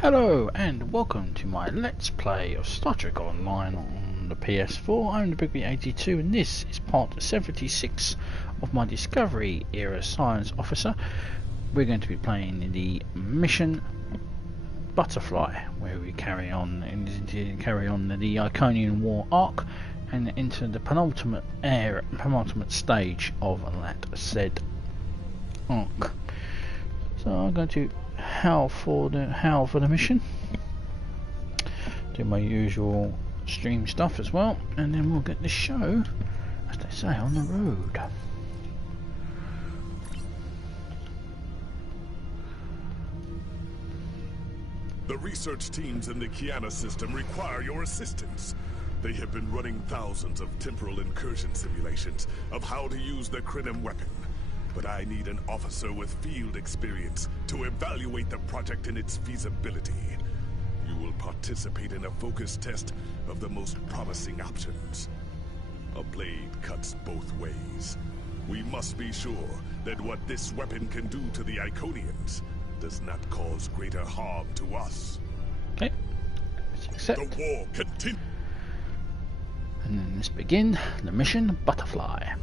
Hello and welcome to my Let's Play of Star Trek Online on the PS4. I'm the Bigby82 and this is part 76 of my Discovery Era Science Officer. We're going to be playing the mission Butterfly, where we carry on the Iconian War Arc and enter the penultimate stage of that said arc. So I'm going to howl for the mission, do my usual stream stuff as well, and then we'll get the show, as they say, on the road. The research teams in the Kyana System require your assistance. They have been running thousands of temporal incursion simulations of how to use the Krynom weapon. But I need an officer with field experience to evaluate the project and its feasibility. You will participate in a focus test of the most promising options. A blade cuts both ways. We must be sure that what this weapon can do to the Iconians does not cause greater harm to us. Okay, let's accept. The war continues. And then let's begin the mission Butterfly.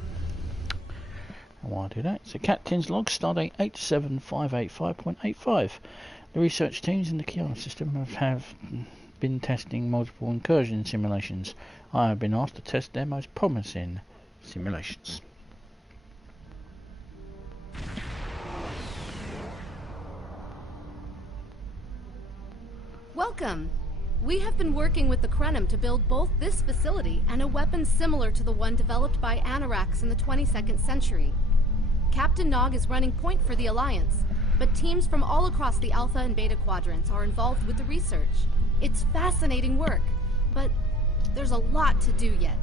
While I do that, so Captain's Log, Stardate 87585.85. The research teams in the Kyana System have been testing multiple incursion simulations. I have been asked to test their most promising simulations. Welcome! We have been working with the Krynom to build both this facility and a weapon similar to the one developed by Anoraks in the 22nd century. Captain Nog is running point for the Alliance, but teams from all across the Alpha and Beta quadrants are involved with the research. It's fascinating work, but there's a lot to do yet.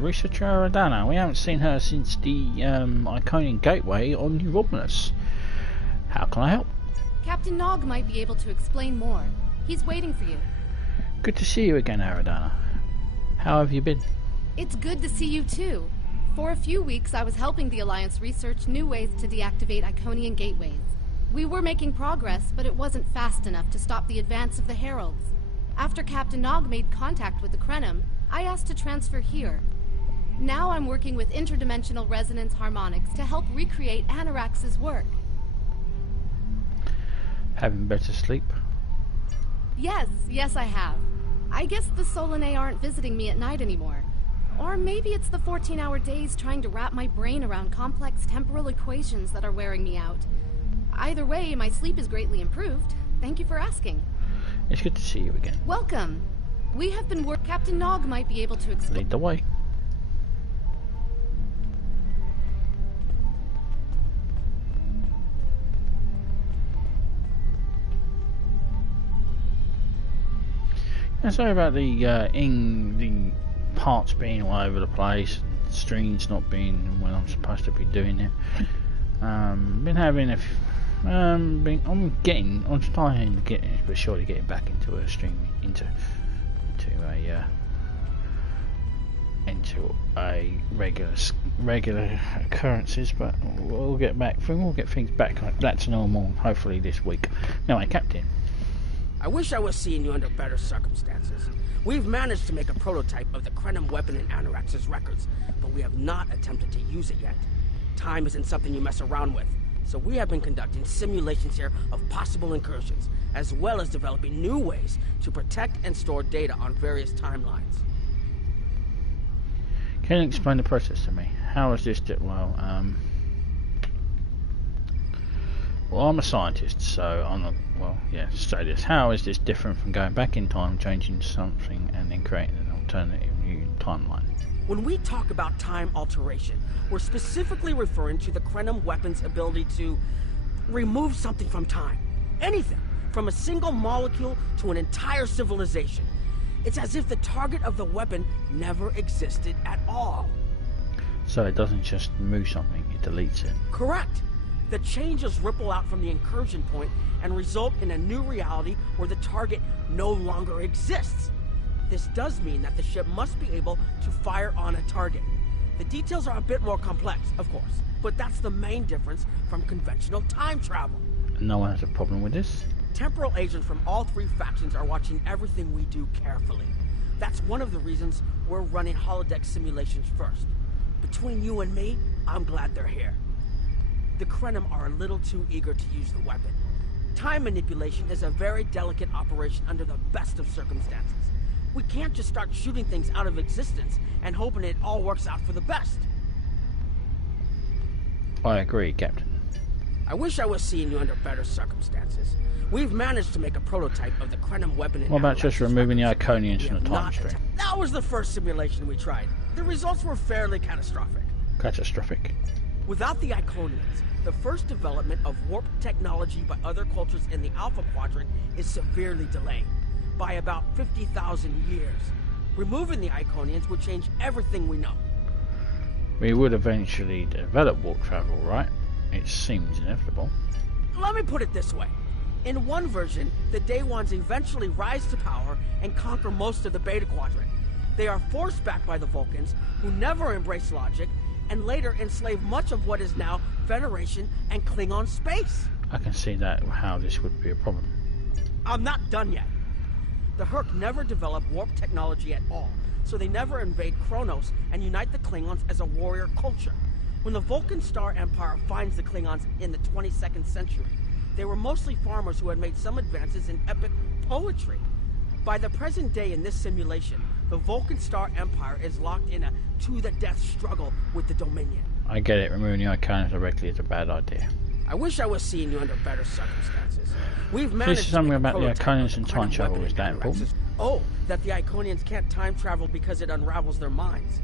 Researcher Aradana, we haven't seen her since the Iconian Gateway on New Romulus. How can I help? Captain Nog might be able to explain more. He's waiting for you. Good to see you again, Aradana. How have you been? It's good to see you too. For a few weeks, I was helping the Alliance research new ways to deactivate Iconian gateways. We were making progress, but it wasn't fast enough to stop the advance of the Heralds. After Captain Nog made contact with the Krynom, I asked to transfer here. Now I'm working with interdimensional resonance harmonics to help recreate Anoraks' work. Having better sleep? Yes I have. I guess the Solanae aren't visiting me at night anymore. Or maybe it's the 14-hour days trying to wrap my brain around complex temporal equations that are wearing me out. Either way, my sleep is greatly improved. Thank you for asking. It's good to see you again. Welcome. We have been Captain Nog might be able to explain. Lead the way. Sorry about the parts being all over the place, streams not being when I'm supposed to be doing it. Been having a I'm trying to get, but surely getting back into a stream, into a regular occurrences, but we'll get things back to normal hopefully this week. Anyway, Captain. I wish I was seeing you under better circumstances. We've managed to make a prototype of the Krynom weapon in Anoraks' records, but we have not attempted to use it yet. Time isn't something you mess around with, so we have been conducting simulations here of possible incursions, as well as developing new ways to protect and store data on various timelines. Can you explain the process to me? How is this Well, I'm a scientist, so I'm not. Well, yeah. So this. How is this different from going back in time, changing something, and then creating an alternative new timeline? When we talk about time alteration, we're specifically referring to the Krynom weapon's ability to remove something from time. Anything, from a single molecule to an entire civilization. It's as if the target of the weapon never existed at all. So it doesn't just move something; it deletes it. Correct. The changes ripple out from the incursion point and result in a new reality where the target no longer exists. This does mean that the ship must be able to fire on a target. The details are a bit more complex, of course, but that's the main difference from conventional time travel. No one has a problem with this? Temporal agents from all three factions are watching everything we do carefully. That's one of the reasons we're running holodeck simulations first. Between you and me, I'm glad they're here. The Krenim are a little too eager to use the weapon. Time manipulation is a very delicate operation under the best of circumstances. We can't just start shooting things out of existence and hoping it all works out for the best. I agree, Captain. I wish I was seeing you under better circumstances. We've managed to make a prototype of the Krenim weapon. What about just removing the Iconians from the time stream? That was the first simulation we tried. The results were fairly catastrophic. Catastrophic. Without the Iconians, the first development of warp technology by other cultures in the Alpha Quadrant is severely delayed, by about 50,000 years. Removing the Iconians would change everything we know. We would eventually develop warp travel, right? It seems inevitable. Let me put it this way. In one version, the Day Ones eventually rise to power and conquer most of the Beta Quadrant. They are forced back by the Vulcans, who never embrace logic, and later enslave much of what is now Federation and Klingon space. I can see that, how this would be a problem. I'm not done yet. The Herc never developed warp technology at all, so they never invade Kronos and unite the Klingons as a warrior culture. When the Vulcan Star Empire finds the Klingons in the 22nd century, they were mostly farmers who had made some advances in epic poetry. By the present day in this simulation, the Vulcan Star Empire is locked in a to-the-death struggle with the Dominion. I get it, removing the Iconians directly is a bad idea. I wish I was seeing you under better circumstances. We've managed This is to something make a about the prototype Iconians of and the time Iconian travel weapon is that in important? Anarax's- Oh, that the Iconians can't time travel because it unravels their minds.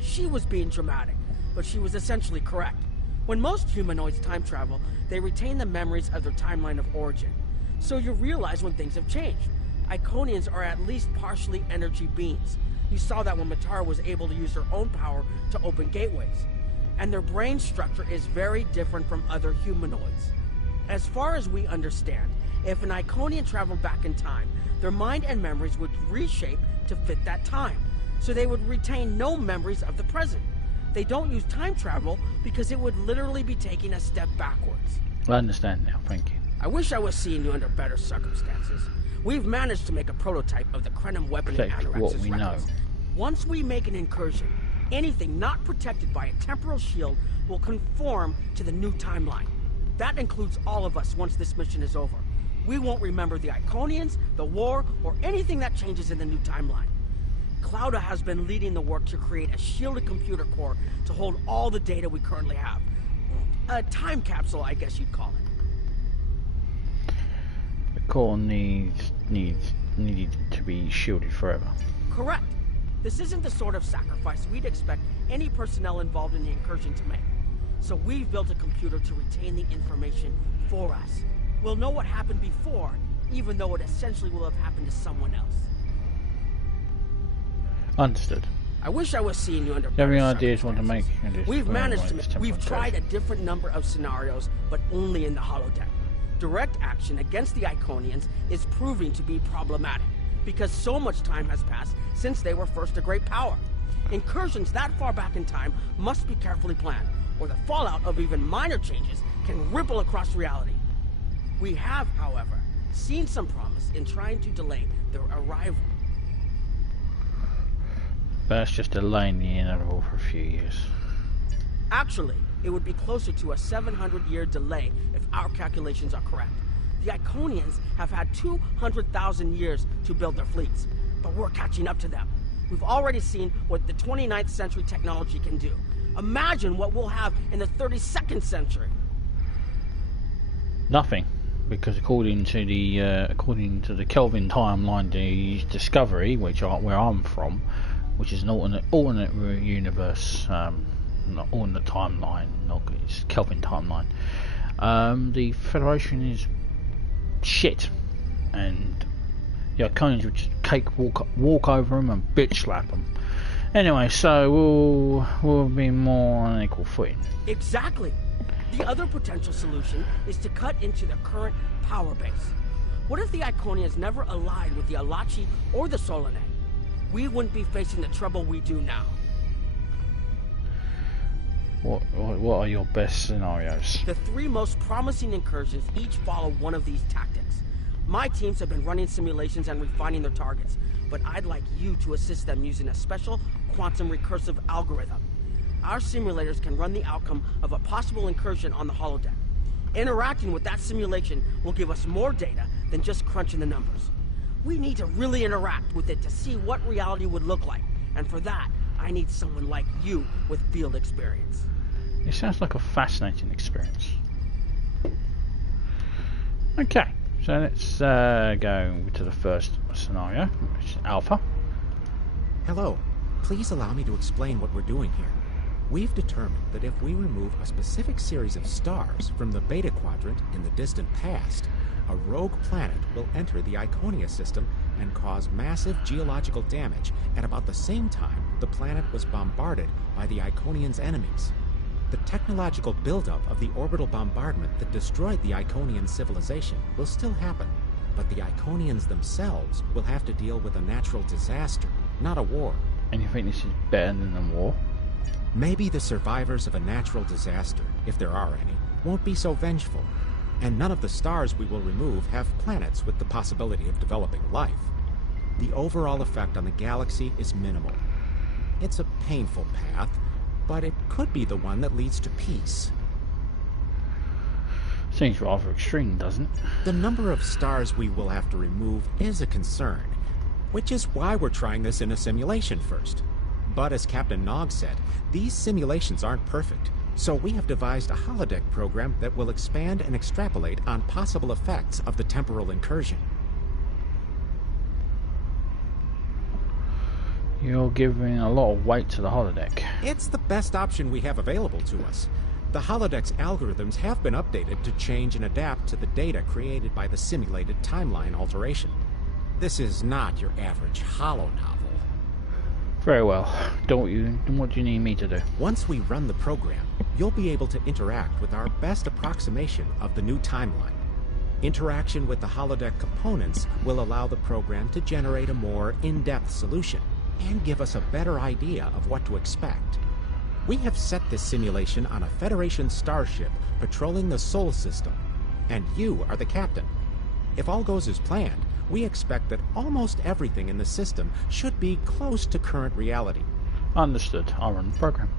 She was being dramatic, but she was essentially correct. When most humanoids time travel, they retain the memories of their timeline of origin. So you realize when things have changed. Iconians are at least partially energy beings. You saw that when Matara was able to use her own power to open gateways. And their brain structure is very different from other humanoids. As far as we understand, if an Iconian traveled back in time, their mind and memories would reshape to fit that time, so they would retain no memories of the present. They don't use time travel because it would literally be taking a step backwards. I understand now, thank you. I wish I was seeing you under better circumstances. We've managed to make a prototype of the Krenim weapon in Protect what Anarax's we know. records. Once we make an incursion, anything not protected by a temporal shield will conform to the new timeline. That includes all of us once this mission is over. We won't remember the Iconians, the war, or anything that changes in the new timeline. Clouda has been leading the work to create a shielded computer core to hold all the data we currently have. A time capsule, I guess you'd call it. The core needed to be shielded forever. Correct. This isn't the sort of sacrifice we'd expect any personnel involved in the incursion to make. So we've built a computer to retain the information for us. We'll know what happened before, even though it essentially will have happened to someone else. Understood. I wish I was seeing you under Do you have better any ideas what to make? circumstances. We've managed to we've tried a different number of scenarios, but only in the holodeck. Direct action against the Iconians is proving to be problematic, because so much time has passed since they were first a great power. Incursions that far back in time must be carefully planned, or the fallout of even minor changes can ripple across reality. We have, however, seen some promise in trying to delay their arrival. That's just delaying the inevitable for a few years. Actually, it would be closer to a 700-year delay if our calculations are correct. The Iconians have had 200,000 years to build their fleets, but we're catching up to them. We've already seen what the 29th century technology can do. Imagine what we'll have in the 32nd century. Nothing, because according to the Kelvin timeline, the Discovery, where I'm from, which is an alternate universe, not alternate timeline, it's Kelvin timeline. The Federation is shit, and the Iconians would just walk over them and bitch slap them. Anyway, so we'll be more on an equal footing. Exactly. The other potential solution is to cut into the current power base. What if the Iconians never allied with the Alachi or the Solanae? We wouldn't be facing the trouble we do now. What are your best scenarios? The three most promising incursions each follow one of these tactics. My teams have been running simulations and refining their targets, but I'd like you to assist them using a special quantum recursive algorithm. Our simulators can run the outcome of a possible incursion on the holodeck. Interacting with that simulation will give us more data than just crunching the numbers. We need to really interact with it to see what reality would look like, and for that, I need someone like you with field experience. It sounds like a fascinating experience. Okay, so let's go to the first scenario, which is Alpha. Hello. Please allow me to explain what we're doing here. We've determined that if we remove a specific series of stars from the Beta Quadrant in the distant past, a rogue planet will enter the Iconian System and cause massive geological damage at about the same time the planet was bombarded by the Iconians' enemies. The technological buildup of the orbital bombardment that destroyed the Iconian civilization will still happen, but the Iconians themselves will have to deal with a natural disaster, not a war. And you think this is better than a war? Maybe the survivors of a natural disaster, if there are any, won't be so vengeful. And none of the stars we will remove have planets with the possibility of developing life. The overall effect on the galaxy is minimal. It's a painful path, but it could be the one that leads to peace. Seems rather extreme, doesn't it? The number of stars we will have to remove is a concern, which is why we're trying this in a simulation first. But as Captain Nog said, these simulations aren't perfect, so we have devised a holodeck program that will expand and extrapolate on possible effects of the temporal incursion. You're giving a lot of weight to the holodeck. It's the best option we have available to us. The holodeck's algorithms have been updated to change and adapt to the data created by the simulated timeline alteration. This is not your average holo novel. Very well. What do you need me to do? Once we run the program, you'll be able to interact with our best approximation of the new timeline. Interaction with the holodeck components will allow the program to generate a more in-depth solution and give us a better idea of what to expect. We have set this simulation on a Federation starship patrolling the Sol system, and you are the captain. If all goes as planned, we expect that almost everything in the system should be close to current reality. Understood. I'll run the program.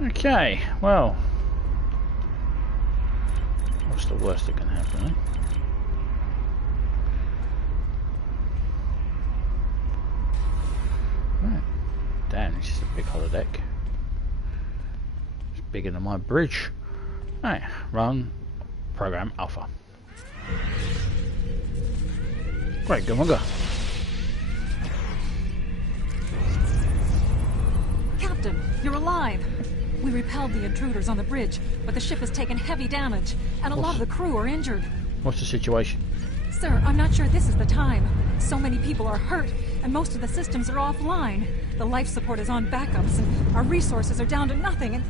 Okay, well, what's the worst that can happen, eh? Right. Damn, this is a big holodeck. It's bigger than my bridge. Alright, run program Alpha. Great, go on, go. Captain, you're alive. We repelled the intruders on the bridge, but the ship has taken heavy damage, and a lot of the crew are injured. What's the situation? Sir, I'm not sure this is the time. So many people are hurt, and most of the systems are offline. The life support is on backups, and our resources are down to nothing, and...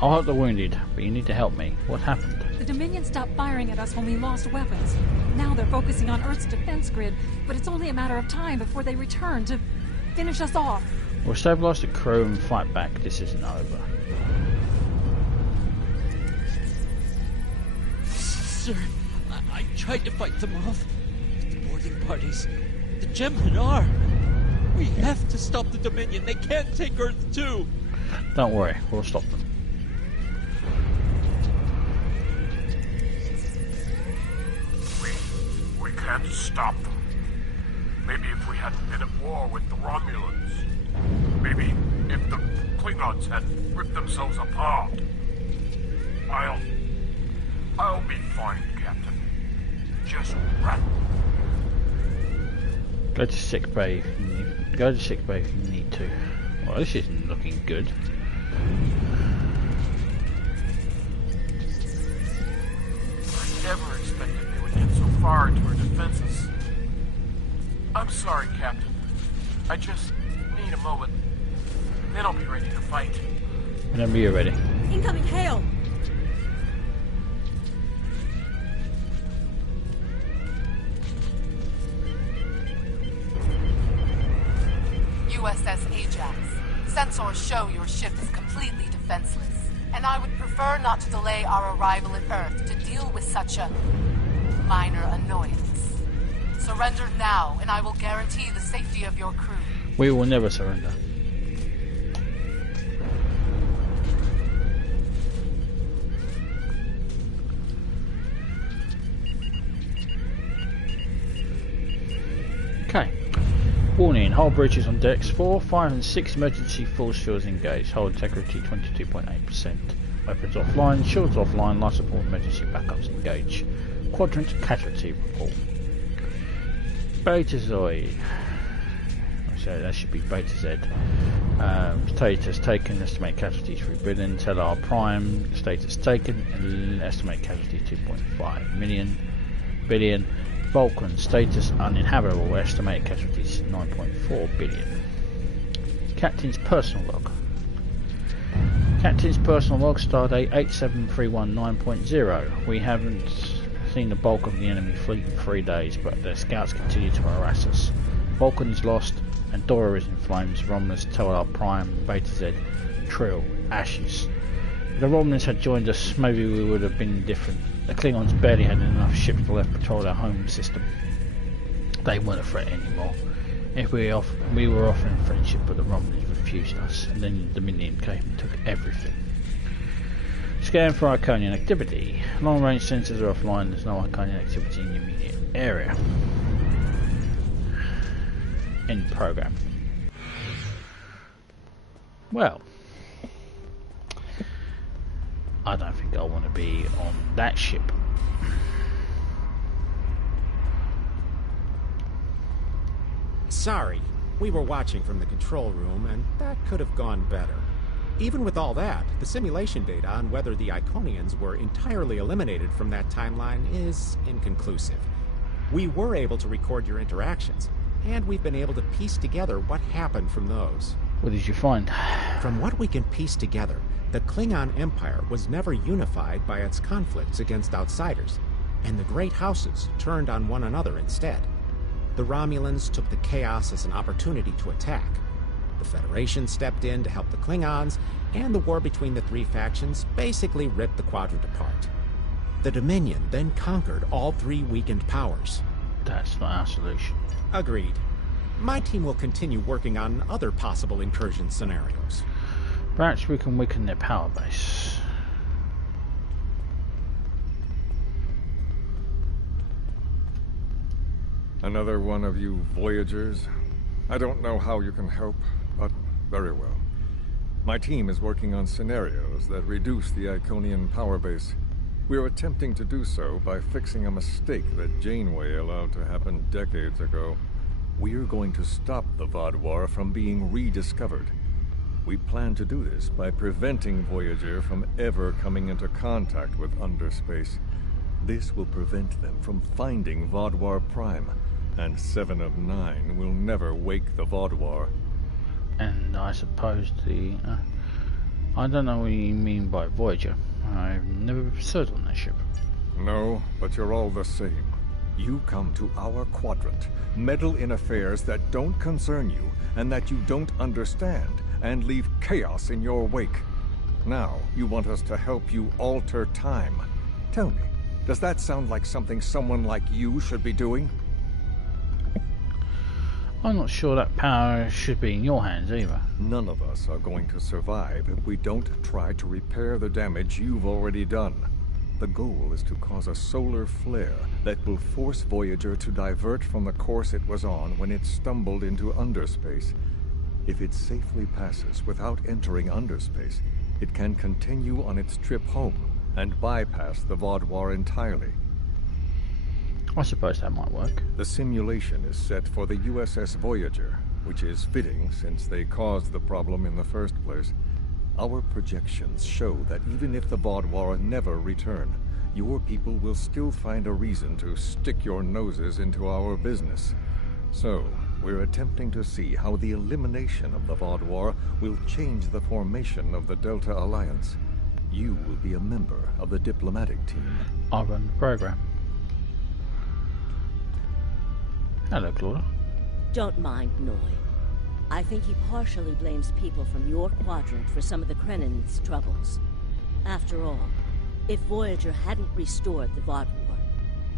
I'll help the wounded, but you need to help me. What happened? The Dominion stopped firing at us when we lost weapons. Now they're focusing on Earth's defense grid, but it's only a matter of time before they return to finish us off. We'll stabilize the crew and fight back. This isn't over. Sir, I tried to fight them off. The boarding parties, the Gemini. We have to stop the Dominion. They can't take Earth too. Don't worry, we'll stop them. We can't stop them. Maybe if we hadn't been at war with the Romulans. Maybe if the Klingons had ripped themselves apart. I'll be fine, Captain. Just run. Go to sick bay if you need. Go to sick bay if you need to. Well, this isn't looking good. I never expected they would get so far into our defenses. I'm sorry, Captain. I just need a moment. Then I'll be ready to fight. Whenever you're ready. Incoming hail! USS Ajax. Sensors show your ship is completely defenseless, and I would prefer not to delay our arrival at Earth to deal with such a minor annoyance. Surrender now, and I will guarantee the safety of your crew. We will never surrender. Okay. Warning, hull breaches on decks 4, 5 and 6, emergency force fields engaged, hull integrity 22.8%. Weapons offline, shields offline, life support emergency backups engaged. Quadrant casualty report. Betazoid. So that should be Beta Z. Status taken, estimate casualties 3 billion. Tellar Prime, status taken, estimate casualties 2.5 billion. Vulcan, status uninhabitable, estimate casualties 9.4 billion. Captain's personal log. Captain's personal log, Stardate 87319.0. We haven't seen the bulk of the enemy fleet in 3 days, but their scouts continue to harass us. Vulcan is lost, Andorra is in flames, Romulus, Tellar Prime, Beta Z, Trill, ashes. If the Romulans had joined us, maybe we would have been different. The Klingons barely had enough ships left to patrol their home system. They weren't a threat anymore. If we were offering friendship, but the Romulans refused us, and then the Dominion came and took everything. Scan for Iconian activity. Long range sensors are offline, there's no Iconian activity in the immediate area. End program. Well, I don't think I want to be on that ship. Sorry, we were watching from the control room, and that could have gone better. Even with all that, the simulation data on whether the Iconians were entirely eliminated from that timeline is inconclusive. We were able to record your interactions, and we've been able to piece together what happened from those. What did you find? From what we can piece together, the Klingon Empire was never unified by its conflicts against outsiders, and the Great Houses turned on one another instead. The Romulans took the chaos as an opportunity to attack. The Federation stepped in to help the Klingons, and the war between the 3 factions basically ripped the Quadrant apart. The Dominion then conquered all 3 weakened powers. That's not our solution. Agreed. My team will continue working on other possible incursion scenarios. Perhaps we can weaken their power base. Another one of you Voyagers? I don't know how you can help, but very well. My team is working on scenarios that reduce the Iconian power base. We are attempting to do so by fixing a mistake that Janeway allowed to happen decades ago. We're going to stop the Vaadwaur from being rediscovered. We plan to do this by preventing Voyager from ever coming into contact with Underspace. This will prevent them from finding Vaadwaur Prime, and 7 of 9 will never wake the Vaadwaur. And I suppose the... I don't know what you mean by Voyager. I've never served on that ship. No, but you're all the same. You come to our quadrant, meddle in affairs that don't concern you, and that you don't understand, and leave chaos in your wake. Now, you want us to help you alter time. Tell me, does that sound like something someone like you should be doing? I'm not sure that power should be in your hands either. None of us are going to survive if we don't try to repair the damage you've already done. The goal is to cause a solar flare that will force Voyager to divert from the course it was on when it stumbled into Underspace. If it safely passes without entering Underspace, it can continue on its trip home and bypass the Vaadwaur entirely. I suppose that might work. The simulation is set for the USS Voyager, which is fitting since they caused the problem in the first place. Our projections show that even if the Vaadwaur never return, your people will still find a reason to stick your noses into our business. So, we're attempting to see how the elimination of the Vaadwaur will change the formation of the Delta Alliance. You will be a member of the diplomatic team. I'll run the program. Hello, Claudia. Don't mind Noy. I think he partially blames people from your quadrant for some of the Krennin's troubles. After all, if Voyager hadn't restored the Vaadwaur,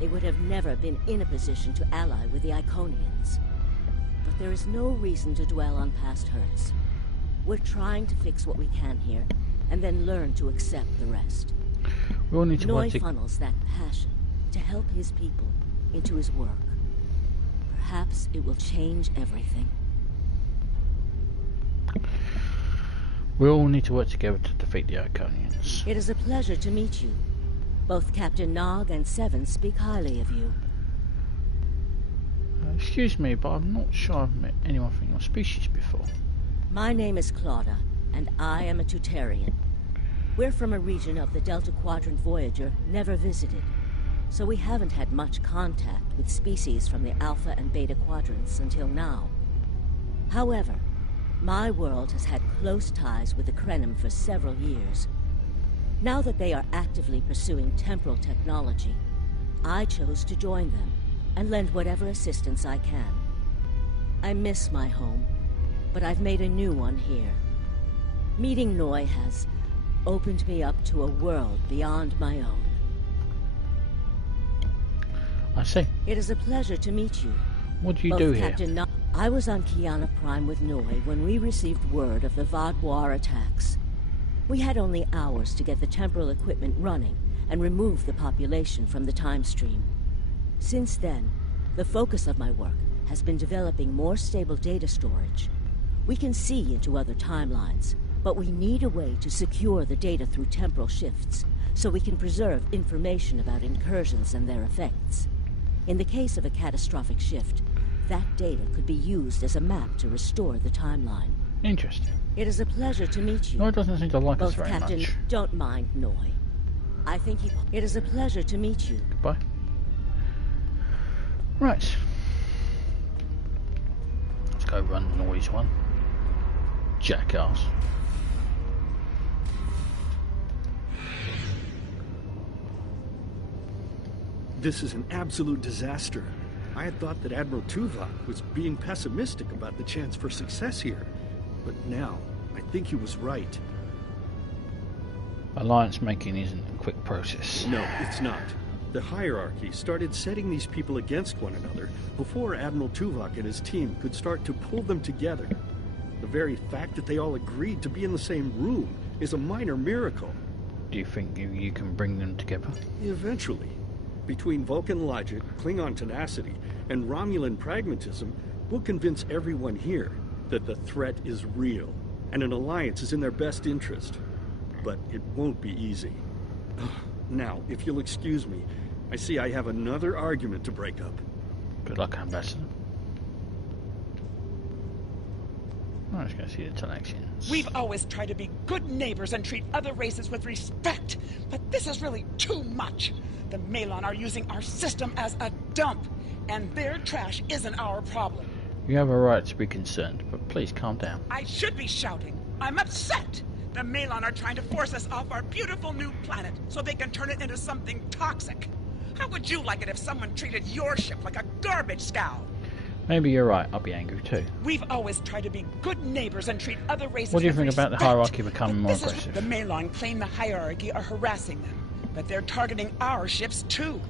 they would have never been in a position to ally with the Iconians. But there is no reason to dwell on past hurts. We're trying to fix what we can here, and then learn to accept the rest. We all need to Noi funnels that passion to help his people into his work. Perhaps it will change everything. We all need to work together to defeat the Iconians. It is a pleasure to meet you. Both Captain Nog and Seven speak highly of you. Excuse me, but I'm not sure I've met anyone from your species before. My name is Claudia, and I am a Tutarian. We're from a region of the Delta Quadrant Voyager never visited, so we haven't had much contact with species from the Alpha and Beta Quadrants until now. However, my world has had close ties with the Krenim for several years. Now that they are actively pursuing temporal technology, I chose to join them and lend whatever assistance I can. I miss my home, but I've made a new one here. Meeting Noi has opened me up to a world beyond my own. I see. It is a pleasure to meet you. What do you do here? I was on Kyana Prime with Noi when we received word of the Vaadwaur attacks. We had only hours to get the temporal equipment running and remove the population from the time stream. Since then, the focus of my work has been developing more stable data storage. We can see into other timelines, but we need a way to secure the data through temporal shifts, so we can preserve information about incursions and their effects. In the case of a catastrophic shift, that data could be used as a map to restore the timeline. Interesting. It is a pleasure to meet you. Noi doesn't seem to like us Both very Captain, much. don't mind Noi. I think it is a pleasure to meet you. Goodbye. Right. Let's go run Noi's one. Jackass. This is an absolute disaster. I had thought that Admiral Tuvok was being pessimistic about the chance for success here. But now, I think he was right. Alliance making isn't a quick process. No, it's not. The hierarchy started setting these people against one another before Admiral Tuvok and his team could start to pull them together. The very fact that they all agreed to be in the same room is a minor miracle. Do you think you can bring them together? Eventually. Between Vulcan logic, Klingon tenacity, and Romulan pragmatism, we'll convince everyone here that the threat is real, and an alliance is in their best interest. But it won't be easy. Now, if you'll excuse me, I see I have another argument to break up. Good luck, Ambassador. I'm just going to see the Talaxians. We've always tried to be good neighbors and treat other races with respect, but this is really too much. The Malon are using our system as a dump, and their trash isn't our problem. You have a right to be concerned, but please calm down. I should be shouting. I'm upset. The Malon are trying to force us off our beautiful new planet so they can turn it into something toxic. How would you like it if someone treated your ship like a garbage scow? Maybe you're right, I'll be angry too. We've always tried to be good neighbors and treat other races What do you with think respect, about the hierarchy becoming more aggressive? The Malon claim the hierarchy are harassing them, but they're targeting our ships too.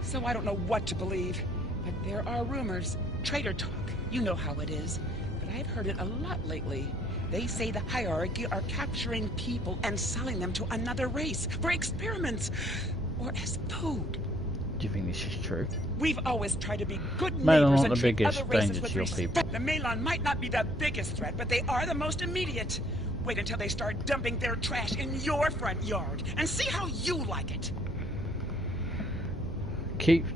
So I don't know what to believe. But there are rumors, traitor talk, you know how it is. But I've heard it a lot lately. They say the hierarchy are capturing people and selling them to another race for experiments or as food. Do you think this is true? We've always tried to be good Malon neighbors aren't and the treat biggest other races danger with to your respect. people. The Malon might not be the biggest threat, but they are the most immediate. Wait until they start dumping their trash in your front yard and see how you like it. Keep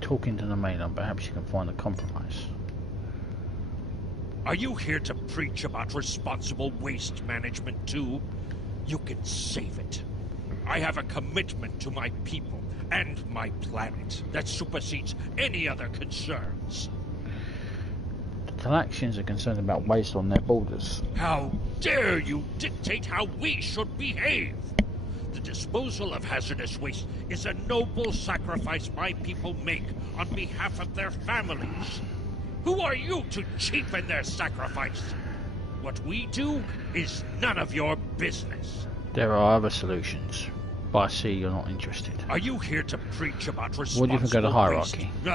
talking to the Malon. Perhaps you can find a compromise. Are you here to preach about responsible waste management too? You can save it. I have a commitment to my people and my planet that supersedes any other concerns. The Talaxians are concerned about waste on their borders. How dare you dictate how we should behave? The disposal of hazardous waste is a noble sacrifice my people make on behalf of their families. Who are you to cheapen their sacrifice? What we do is none of your business. There are other solutions. But I see you're not interested. Are you here to preach about responsible What do you think of the hierarchy? waste?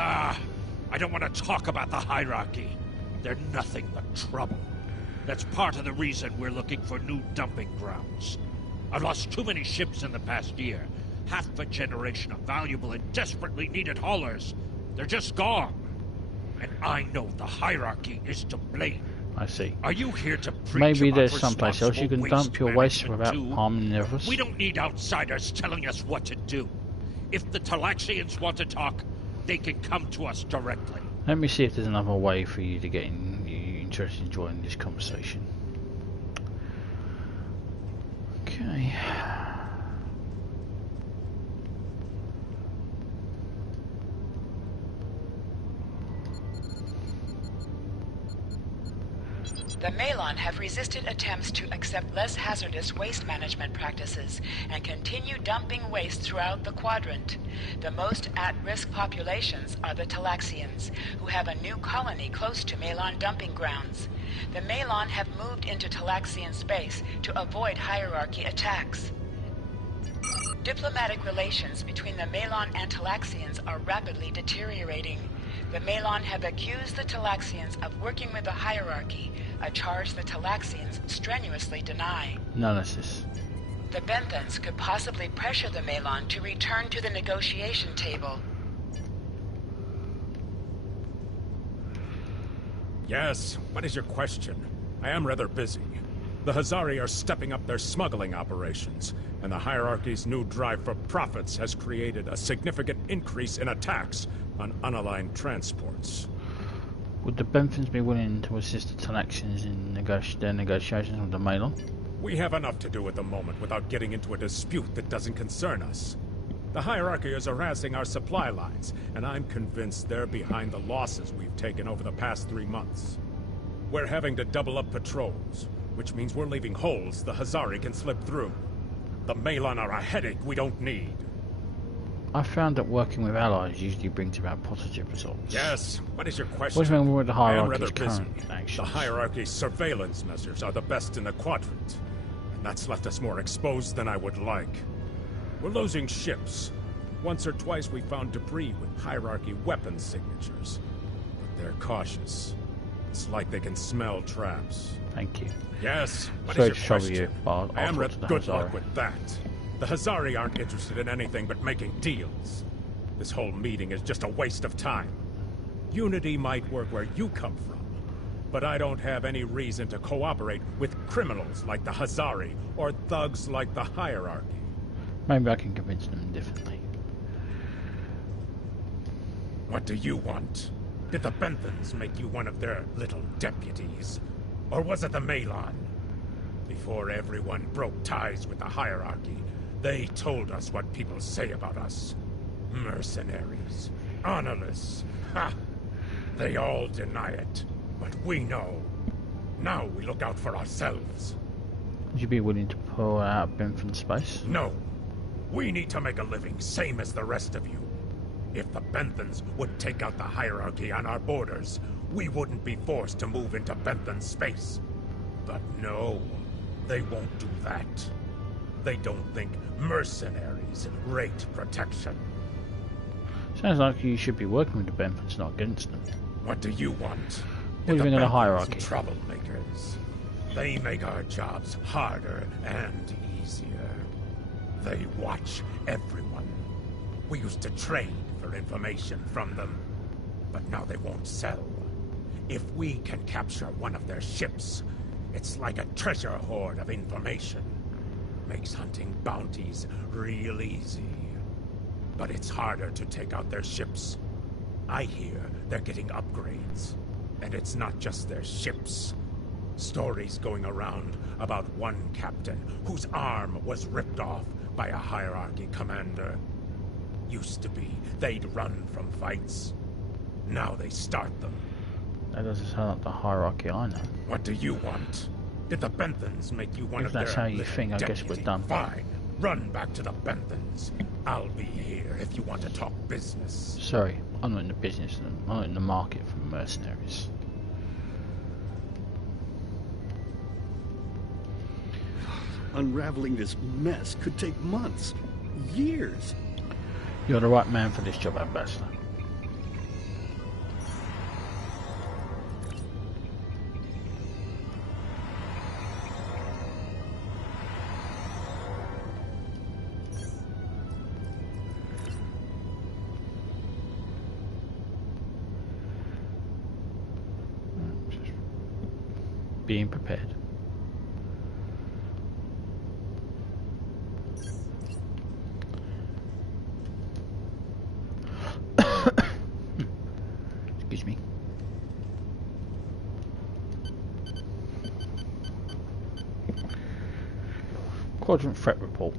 I don't want to talk about the hierarchy. They're nothing but trouble. That's part of the reason we're looking for new dumping grounds. I've lost too many ships in the past year. Half a generation of valuable and desperately needed haulers. They're just gone. And I know the hierarchy is to blame. I see. Are you here to preach Maybe about there's someplace else you can responsible dump your waste management without too? harming the others. We don't need outsiders telling us what to do. If the Talaxians want to talk, they can come to us directly. Let me see if there's another way for you to get you interested in joining this conversation. Okay. The Malon have resisted attempts to accept less hazardous waste management practices and continue dumping waste throughout the quadrant. The most at-risk populations are the Talaxians, who have a new colony close to Malon dumping grounds. The Malon have moved into Talaxian space to avoid hierarchy attacks. Diplomatic relations between the Malon and Talaxians are rapidly deteriorating. The Malon have accused the Talaxians of working with the hierarchy, a charge the Talaxians strenuously deny. Analysis. The Benthans could possibly pressure the Malon to return to the negotiation table. Yes, what is your question? I am rather busy. The Hazari are stepping up their smuggling operations, and the hierarchy's new drive for profits has created a significant increase in attacks on unaligned transports. Would the Benthans be willing to assist the Talaxians in their negotiations with the Malon? We have enough to do at the moment without getting into a dispute that doesn't concern us. The hierarchy is harassing our supply lines, and I'm convinced they're behind the losses we've taken over the past 3 months. We're having to double up patrols, which means we're leaving holes the Hazari can slip through. The Malon are a headache we don't need. I found that working with allies usually brings about positive results. Yes, what is your question? What do you mean with the I am hierarchy's rather busy. current actions? The hierarchy's surveillance measures are the best in the quadrant, and that's left us more exposed than I would like. We're losing ships. Once or twice we found debris with hierarchy weapon signatures, but they're cautious. It's like they can smell traps. Thank you. Yes, what Sorry is to your trouble question? you, but I am I'll rather talk to the good Hazari. luck with that. The Hazari aren't interested in anything but making deals. This whole meeting is just a waste of time. Unity might work where you come from, but I don't have any reason to cooperate with criminals like the Hazari or thugs like the hierarchy. Maybe I can convince them differently. What do you want? Did the Benthans make you one of their little deputies? Or was it the Malon? Before everyone broke ties with the hierarchy, they told us what people say about us. Mercenaries. Honorless. Ha! They all deny it, but we know. Now we look out for ourselves. Would you be willing to pull out of Bentham space? No. We need to make a living, same as the rest of you. If the Benthans would take out the hierarchy on our borders, we wouldn't be forced to move into Benthan space. But no, they won't do that. They don't think mercenaries rate protection. Sounds like you should be working with the Benthans, not against them. What do you want? What do you think of the hierarchy? Troublemakers. They make our jobs harder and easier. They watch everyone. We used to trade for information from them, but now they won't sell. If we can capture one of their ships, it's like a treasure hoard of information. Makes hunting bounties real easy. But it's harder to take out their ships. I hear they're getting upgrades. And it's not just their ships. Stories going around about one captain whose arm was ripped off by a hierarchy commander. Used to be they'd run from fights. Now they start them. That doesn't sound like the hierarchy I know. What do you want? Did the Benthans make you one If of their that's how you little think, I guess we're deputies? done. Fine. Run back to the Benthans. I'll be here if you want to talk business. Sorry, I'm not in the business. I'm not in the market for mercenaries. Unraveling this mess could take months. years. You're the right man for this job, Ambassador. Being prepared. Excuse me. Quadrant threat report.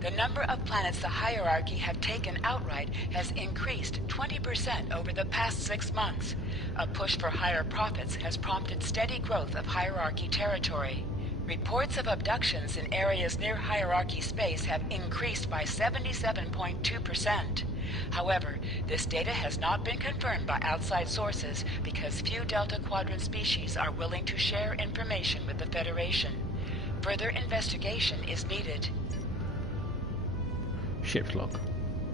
The number of planets the hierarchy have taken outright has increased 20% over the past 6 months. A push for higher profits has prompted steady growth of hierarchy territory. Reports of abductions in areas near hierarchy space have increased by 77.2%. However, this data has not been confirmed by outside sources because few Delta Quadrant species are willing to share information with the Federation. Further investigation is needed. Ship's log.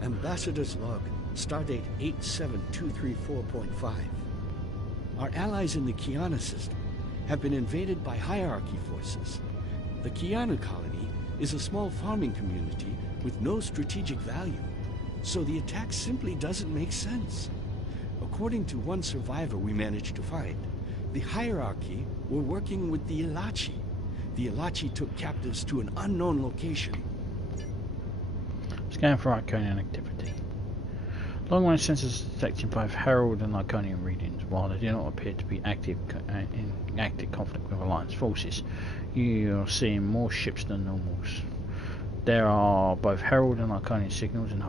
Ambassador's log, Stardate 87234.5. Our allies in the Kyana system have been invaded by hierarchy forces. The Kyana colony is a small farming community with no strategic value, so the attack simply doesn't make sense. According to one survivor we managed to find, the hierarchy were working with the Ilachi. The Ilachi took captives to an unknown location. Scan for Iconian activity. Long-range sensors detecting both Herald and Iconian readings. While they do not appear to be in active conflict with Alliance forces, you are seeing more ships than normals. There are both Herald and Iconian signals in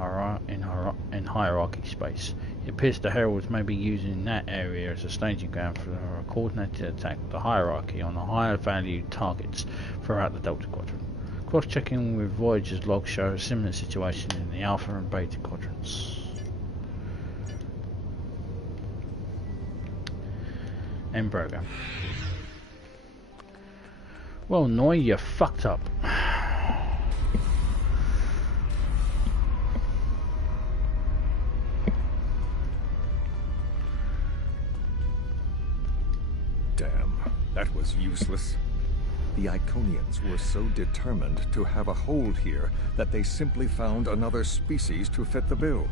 hierarchy space. It appears the Heralds may be using that area as a staging ground for a coordinated attack of the hierarchy on the higher valued targets throughout the Delta Quadrant. Cross-checking with Voyager's log shows a similar situation in the Alpha and Beta quadrants. End program. Well, Noi, you fucked up. Damn, that was useless. The Iconians were so determined to have a hold here that they simply found another species to fit the bill.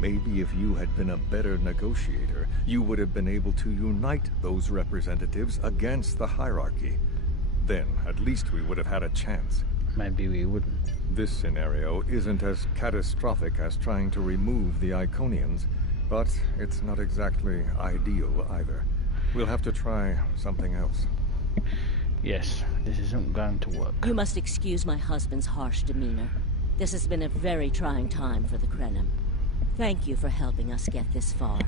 Maybe if you had been a better negotiator, you would have been able to unite those representatives against the hierarchy. Then, at least we would have had a chance. Maybe we wouldn't. This scenario isn't as catastrophic as trying to remove the Iconians, but it's not exactly ideal either. We'll have to try something else. Yes, this isn't going to work. You must excuse my husband's harsh demeanor. This has been a very trying time for the Krenim. Thank you for helping us get this far.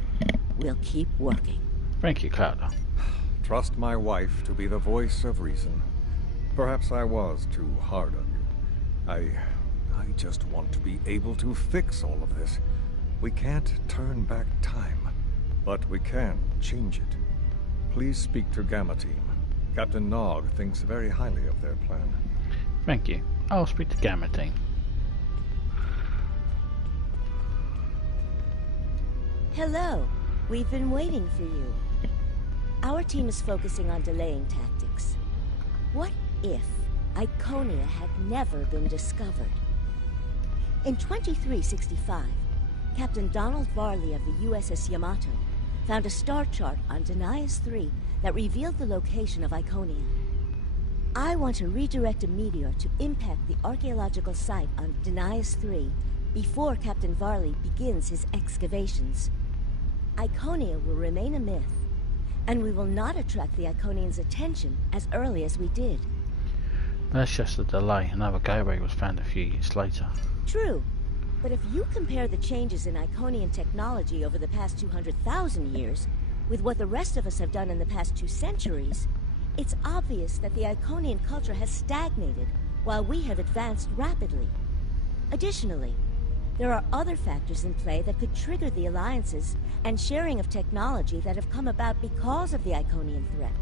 We'll keep working. Thank you, Clara. Trust my wife to be the voice of reason. Perhaps I was too hard on you. I just want to be able to fix all of this. We can't turn back time, but we can change it. Please speak to Gamma Team. Captain Nog thinks very highly of their plan. Thank you. I'll speak to Gamma Team. Hello. We've been waiting for you. Our team is focusing on delaying tactics. What if Iconia had never been discovered? In 2365, Captain Donald Varley of the USS Yamato found a star chart on Denias 3 that revealed the location of Iconia. I want to redirect a meteor to impact the archaeological site on Denias 3 before Captain Varley begins his excavations. Iconia will remain a myth, and we will not attract the Iconians' attention as early as we did. That's just a delay. Another gateway was found a few years later. True. But if you compare the changes in Iconian technology over the past 200,000 years with what the rest of us have done in the past 2 centuries, it's obvious that the Iconian culture has stagnated while we have advanced rapidly. Additionally, there are other factors in play that could trigger the alliances and sharing of technology that have come about because of the Iconian threat.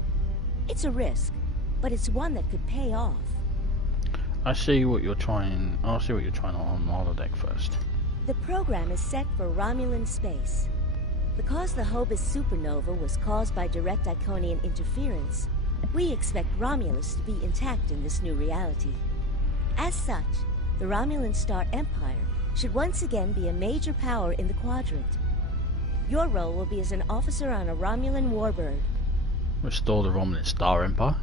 It's a risk, but it's one that could pay off. I'll see what you're trying on the holodeck first. The program is set for Romulan space. Because the Hobus supernova was caused by direct Iconian interference, we expect Romulus to be intact in this new reality. As such, the Romulan Star Empire should once again be a major power in the quadrant. Your role will be as an officer on a Romulan warbird. Restore the Romulan Star Empire?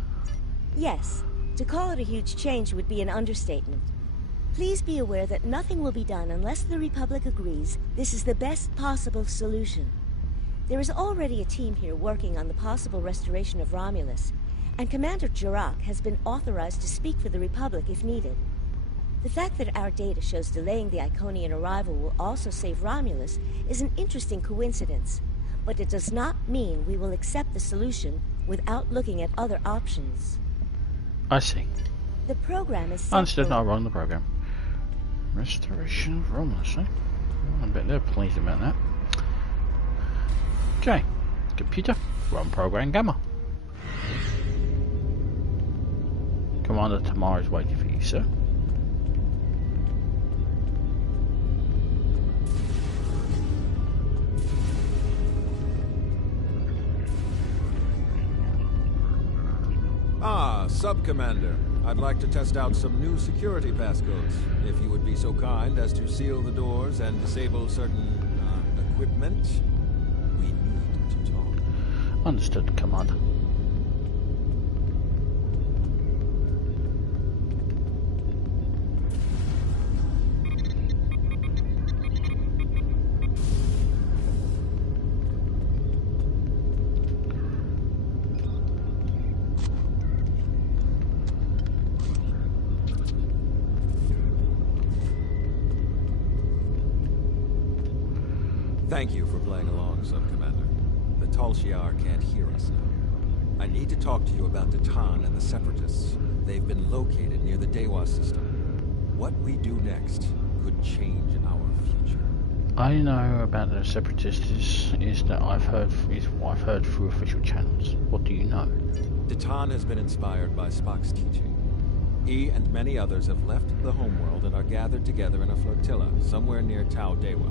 Yes. To call it a huge change would be an understatement. Please be aware that nothing will be done unless the Republic agrees this is the best possible solution. There is already a team here working on the possible restoration of Romulus, and Commander Jirak has been authorized to speak for the Republic if needed. The fact that our data shows delaying the Iconian arrival will also save Romulus is an interesting coincidence, but it does not mean we will accept the solution without looking at other options. I see. The program is set Understood. for... I'll run the program. Restoration of Romulus, eh? I bet they're pleased about that. Okay. Computer, run program Gamma. Commander Tamara is waiting for you, sir. Ah, Sub-Commander. I'd like to test out some new security passcodes. If you would be so kind as to seal the doors and disable certain, equipment, we need to talk. Understood, Commander. Thank you for playing along, Sub-Commander. The Tal Shiar can't hear us now. I need to talk to you about Datan and the Separatists. They've been located near the Dewa system. What we do next could change our future. I know about the Separatists is that I've heard through official channels. What do you know? Datan has been inspired by Spock's teaching. He and many others have left the homeworld and are gathered together in a flotilla somewhere near Tau Dewa.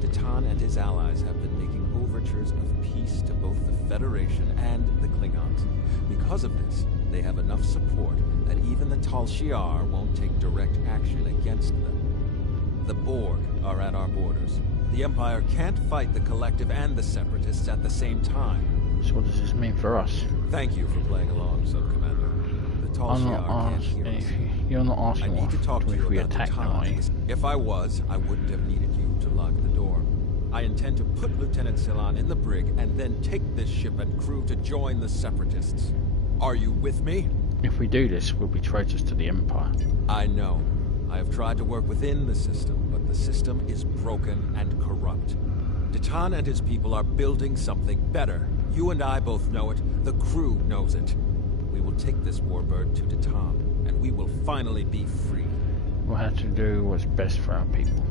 Datan and his allies have been making overtures of peace to both the Federation and the Klingons. Because of this, they have enough support that even the Tal Shiar won't take direct action against them. The Borg are at our borders. The Empire can't fight the Collective and the Separatists at the same time. So what does this mean for us? Thank you for playing along, Sub-Commander. The Tal Shiar can't hear us. You're not asking I need to talk to you we about attack them, are you? If I was, I wouldn't have needed you to lock the door. I intend to put Lieutenant Silan in the brig and then take this ship and crew to join the Separatists. Are you with me? If we do this, we'll be traitors to the Empire. I know. I have tried to work within the system, but the system is broken and corrupt. Datan and his people are building something better. You and I both know it. The crew knows it. We will take this warbird to Datan, and we will finally be free. We'll have to do what's best for our people.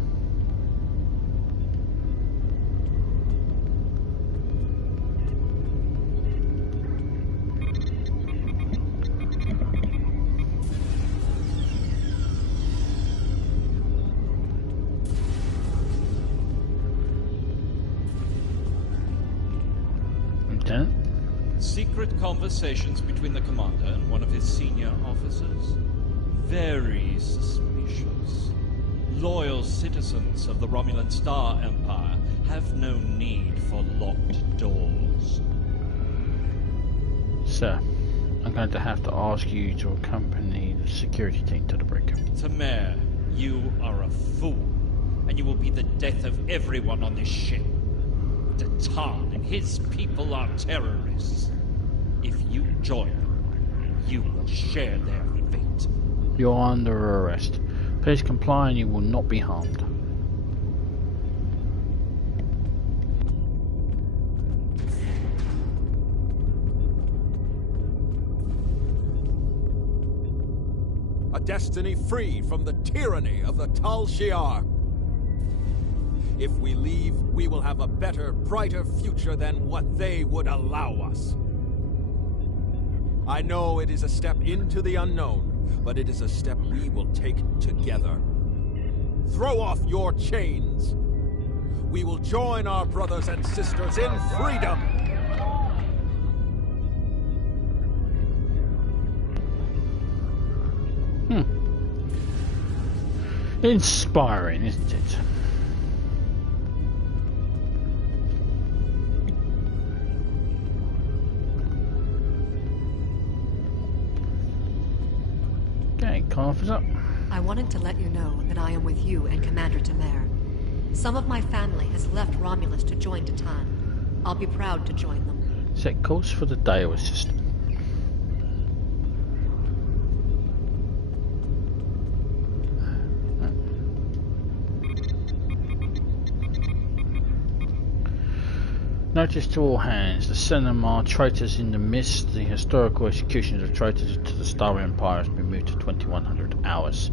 Lieutenant? Secret conversations between the commander and one of his senior officers. Very suspicious. Loyal citizens of the Romulan Star Empire have no need for locked doors. Sir, I'm going to have to ask you to accompany the security team to the brig. Tamer, you are a fool, and you will be the death of everyone on this ship. Datan and his people are terrorists. If you join them, you will share their fate. You're under arrest. Please comply and you will not be harmed. A destiny free from the tyranny of the Tal Shiar. If we leave, we will have a better, brighter future than what they would allow us. I know it is a step into the unknown, but it is a step we will take together. Throw off your chains. We will join our brothers and sisters in freedom. Inspiring, isn't it? Okay, coffers up. I wanted to let you know that I am with you and Commander Temaire. Some of my family has left Romulus to join Titan. I'll be proud to join them. Set course for the Daiwa system. Notice to all hands, the Cinema traitors in the mist. The historical executions of traitors to the Star Empire has been moved to 2100 hours.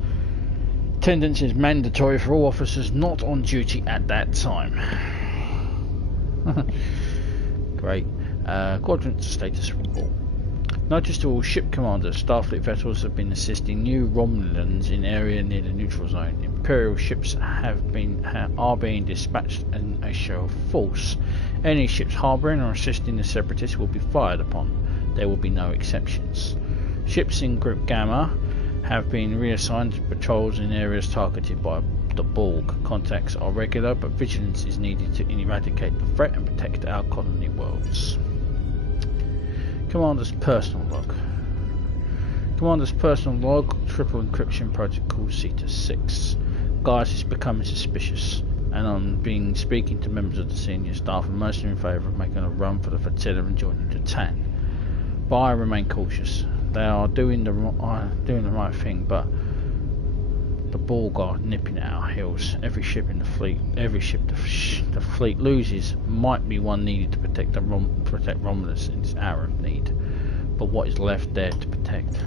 Attendance is mandatory for all officers not on duty at that time. Great. Quadrant status report. Notice to all ship commanders, Starfleet vessels have been assisting new Romulans in area near the neutral zone. Imperial ships are being dispatched in a show of force. Any ships harbouring or assisting the Separatists will be fired upon. There will be no exceptions. Ships in Group Gamma have been reassigned to patrols in areas targeted by the Borg. Contacts are regular, but vigilance is needed to eradicate the threat and protect our colony worlds. Commander's personal log. Commander's personal log, triple encryption protocol Cetus-6. Gaius is becoming suspicious, and I'm speaking to members of the senior staff, and most are in favour of making a run for the flotilla and joining Titan. But I remain cautious. They are doing the right thing, but the Borg are nipping at our heels. Every ship in the fleet, the fleet loses, might be one needed to protect Romulus in this hour of need. But what is left there to protect?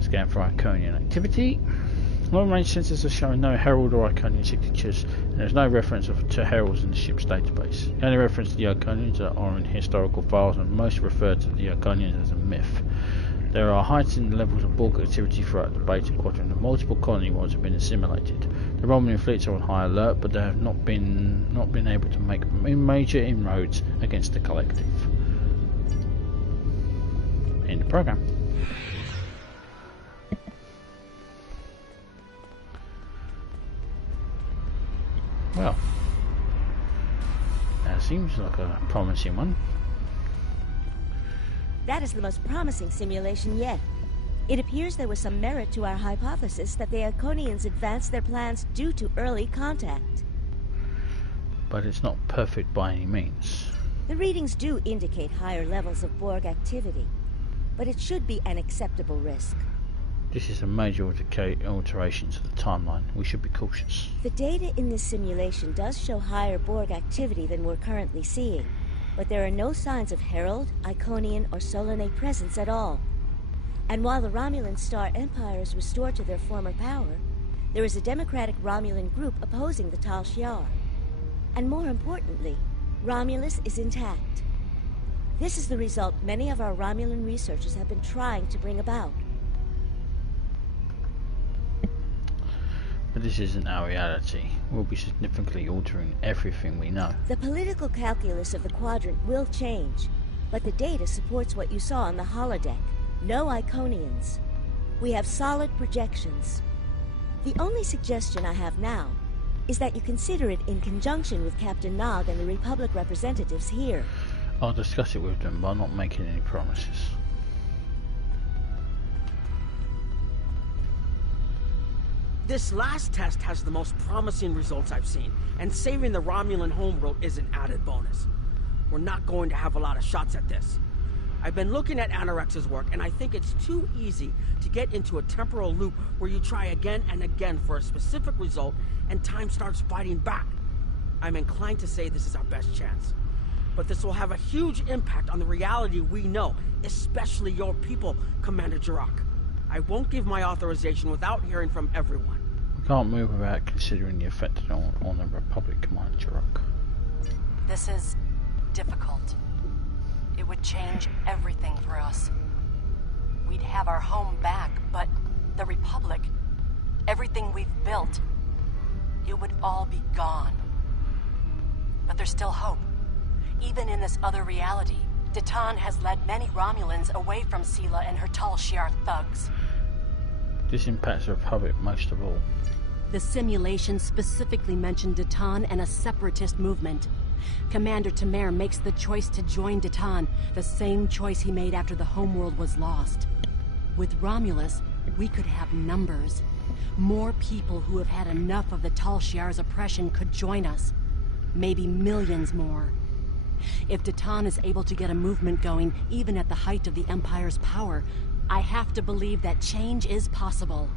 Scan for Iconian activity. Long-range sensors are showing no Herald or Iconian signatures, and there is no reference to Heralds in the ship's database. The only reference to the Iconians are in historical files, and most refer to the Iconians as a myth. There are heightened levels of Borg activity throughout the Beta Quadrant, and multiple colony worlds have been assimilated. The Romulan fleets are on high alert, but they have not been able to make major inroads against the collective. In the program. Well, that seems like a promising one. That is the most promising simulation yet. It appears there was some merit to our hypothesis that the Iconians advanced their plans due to early contact. But it's not perfect by any means. The readings do indicate higher levels of Borg activity, but it should be an acceptable risk. This is a major alteration to the timeline. We should be cautious. The data in this simulation does show higher Borg activity than we're currently seeing, but there are no signs of Herald, Iconian, or Solanae presence at all. And while the Romulan Star Empire is restored to their former power, there is a democratic Romulan group opposing the Tal Shiar. And more importantly, Romulus is intact. This is the result many of our Romulan researchers have been trying to bring about. But this isn't our reality. We'll be significantly altering everything we know. The political calculus of the Quadrant will change, but the data supports what you saw on the holodeck. No Iconians. We have solid projections. The only suggestion I have now is that you consider it in conjunction with Captain Nog and the Republic representatives here. I'll discuss it with them, but I'm not making any promises. This last test has the most promising results I've seen, and saving the Romulan homeworld is an added bonus. We're not going to have a lot of shots at this. I've been looking at Anorex's work, and I think it's too easy to get into a temporal loop where you try again and again for a specific result, and time starts fighting back. I'm inclined to say this is our best chance. But this will have a huge impact on the reality we know, especially your people, Commander Jirok. I won't give my authorization without hearing from everyone. We can't move without considering the effect on the Republic, Commander Jirok. This is difficult. It would change everything for us. We'd have have our home back, but the Republic, everything we've built, it would all be gone. But there's still hope. Even in this other reality, Datan has led many Romulans away from Sela and her Tal Shiar thugs. This impacts the Republic most of all. The simulation specifically mentioned Datan and a separatist movement. Commander Tamer makes the choice to join Datan, the same choice he made after the homeworld was lost. With Romulus, we could have numbers. More people who have had enough of the Tal Shiar's oppression could join us. Maybe millions more. If Datan is able to get a movement going, even at the height of the Empire's power, I have to believe that change is possible.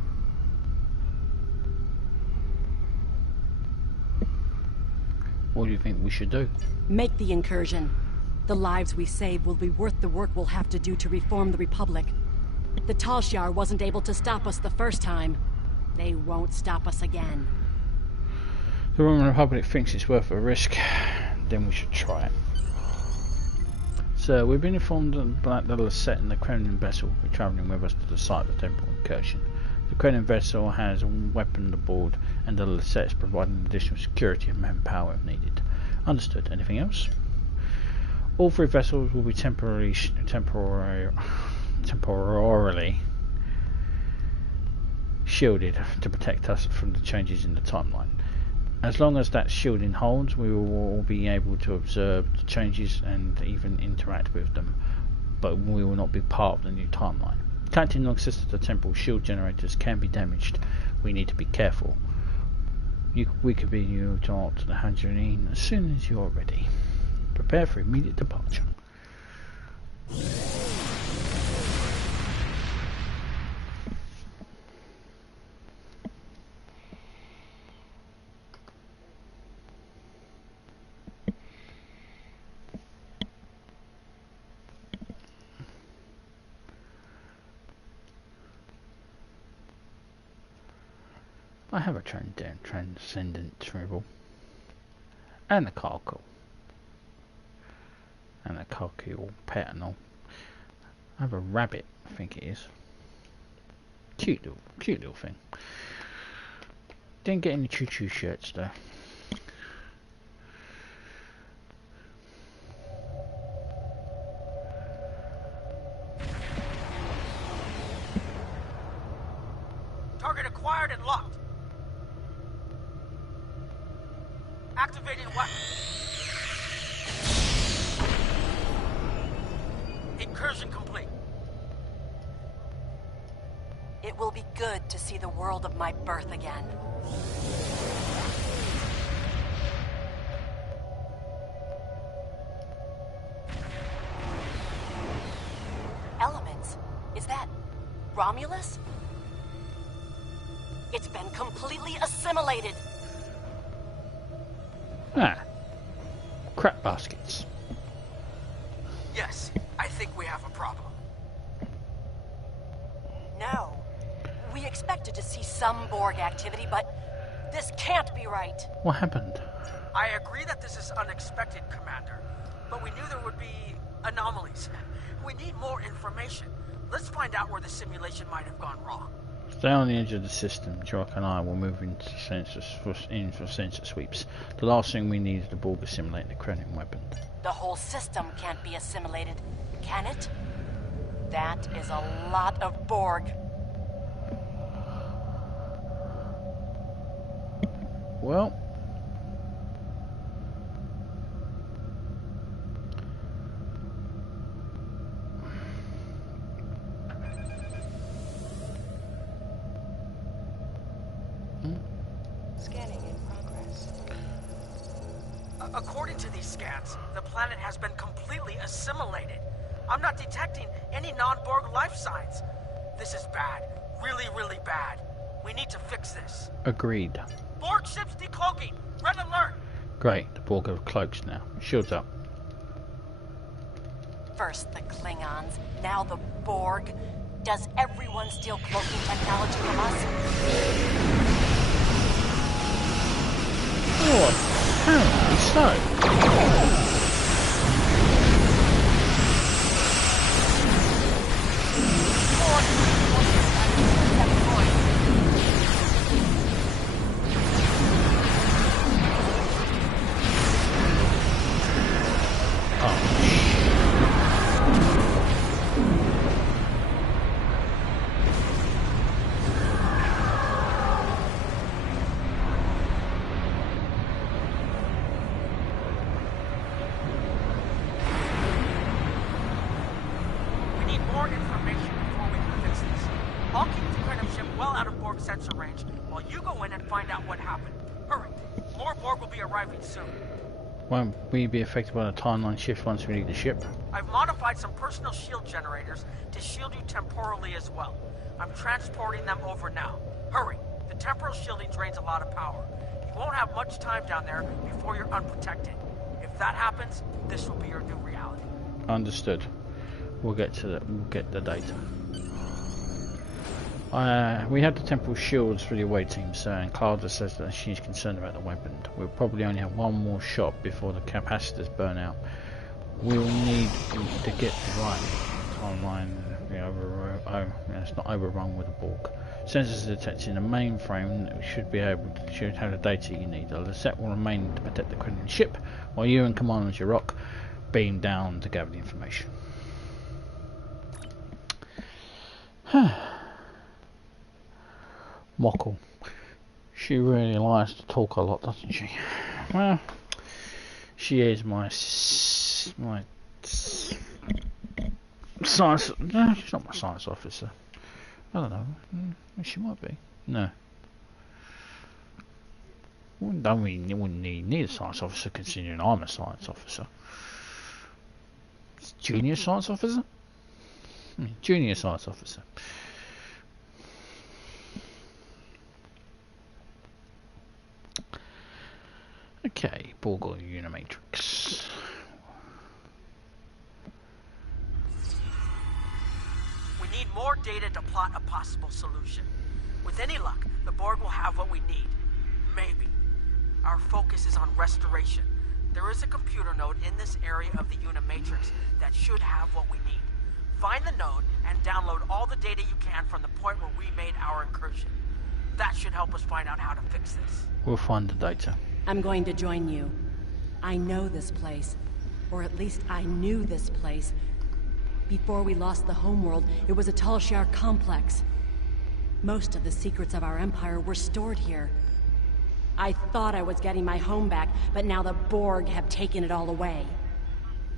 What do you think we should do? Make the incursion. The lives we save will be worth the work we'll have to do to reform the Republic. The Tal Shiar wasn't able to stop us the first time. They won't stop us again. The Roman Republic thinks it's worth a risk, then we should try it. So, we've been informed that the Lasset and the Kremlin vessel will be travelling with us to the site of the temple incursion. The Kremlin vessel has a weapon aboard, and the Lasset is providing additional security and manpower if needed. Understood. Anything else? All three vessels will be temporarily shielded to protect us from the changes in the timeline. As long as that shielding holds, we will all be able to observe the changes and even interact with them, but we will not be part of the new timeline. Connecting long systems to the temple shield generators can be damaged. We need to be careful. We could be you to the Hadronine as soon as you are ready. Prepare for immediate departure. I have a transcendent tribble and a carcass and a carcass pet and all. I have a rabbit, I think it is. Cute little thing. Didn't get any choo-choo shirts though. Target acquired and locked. Activating weapon. Incursion complete. It will be good to see the world of my birth again. Elements? Is that Romulus? It's been completely assimilated. Ah, crap baskets. Yes, I think we have a problem. No. We expected to see some Borg activity, but this can't be right. What happened? I agree that this is unexpected, Commander, but we knew there would be anomalies. We need more information. Let's find out where the simulation might have gone wrong. Stay on the edge of the system. Jock and I will move into for sensor sweeps. The last thing we need is the Borg assimilating the Kremlin weapon. The whole system can't be assimilated, can it? That is a lot of Borg. Well, Scanning in progress. According to these scans, the planet has been completely assimilated. I'm not detecting any non-Borg life signs. This is bad. Really, really bad. We need to fix this. agreed. Borg ships decloaking. Red alert. Great, the Borg have cloaks now. Shields up. First the Klingons, now the Borg. Does everyone steal cloaking technology from us? Oh, apparently so. Borg more information before we can fix this. I'll keep the Crenum ship well out of Borg sensor range while you go in and find out what happened. Hurry. More Borg will be arriving soon. Won't we be affected by the timeline shift once we leave the ship? I've modified some personal shield generators to shield you temporally as well. I'm transporting them over now. Hurry. The temporal shielding drains a lot of power. You won't have much time down there before you're unprotected. If that happens, this will be your new reality. Understood. We'll get the data. We have the temporal shields for the away team, sir, and Clara says that she's concerned about the weapon. We'll probably only have one more shot before the capacitors burn out. We'll need to get the right timeline. It's not overrun with a Borg. Sensors detecting the mainframe. We should have the data you need. The set will remain to protect the Iconian ship, while you and Commander Jirok beam down to gather the information. Mockle. She really likes to talk a lot, doesn't she? Well, she is my science. No, she's not my science officer. I don't know. She might be. No. Wouldn't need a science officer considering I'm a science officer. Junior science officer? Junior science officer. Okay, Borg or Unimatrix. We need more data to plot a possible solution. With any luck, the Borg will have what we need. Maybe. Our focus is on restoration. There is a computer node in this area of the Unimatrix that should have what we need. Find the node and download all the data you can from the point where we made our incursion. That should help us find out how to fix this. We'll find the data. I'm going to join you. I know this place. Or at least I knew this place. Before we lost the homeworld, it was a Talshar complex. Most of the secrets of our empire were stored here. I thought I was getting my home back, but now the Borg have taken it all away.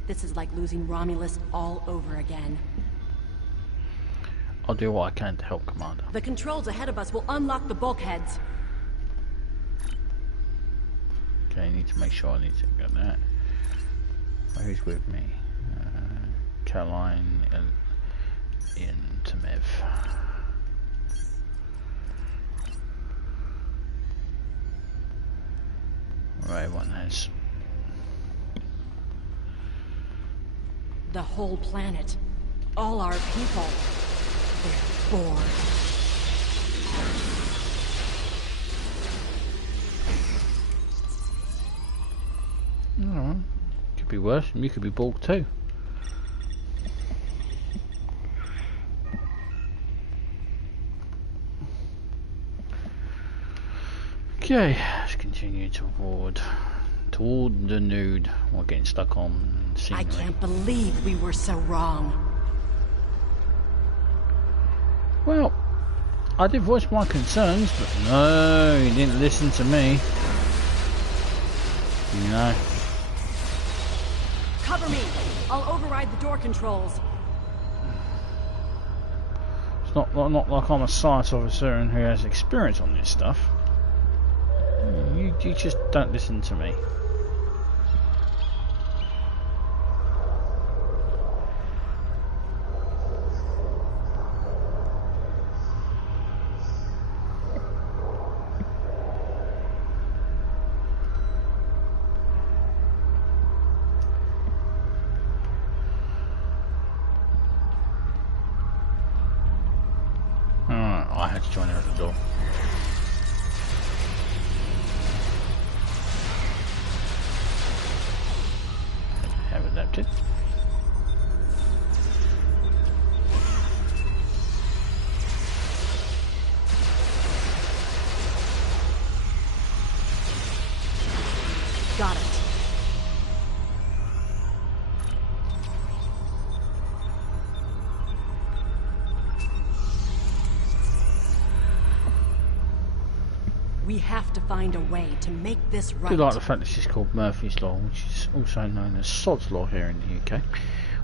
This is like losing Romulus all over again. I'll do what I can to help, Commander. The controls ahead of us will unlock the bulkheads. Okay, I need to make sure I need to get that. Who's with me? Caroline in Tamev. Right, everyone has. The whole planet. All our people. They're bored. Could be worse, and you could be Borg too. Okay, let's continue toward the nude. We're getting stuck on scenery. I can't believe we were so wrong. Well, I did voice my concerns, but no, you didn't listen to me. You know. Cover me! I'll override the door controls. It's not like I'm a science officer and who has experience on this stuff. You just don't listen to me. I had to join her at the door. Have adapted. Got it. We have to find a way to make this right. I do like the fact that she's called Murphy's Law, which is also known as Sod's Law here in the UK.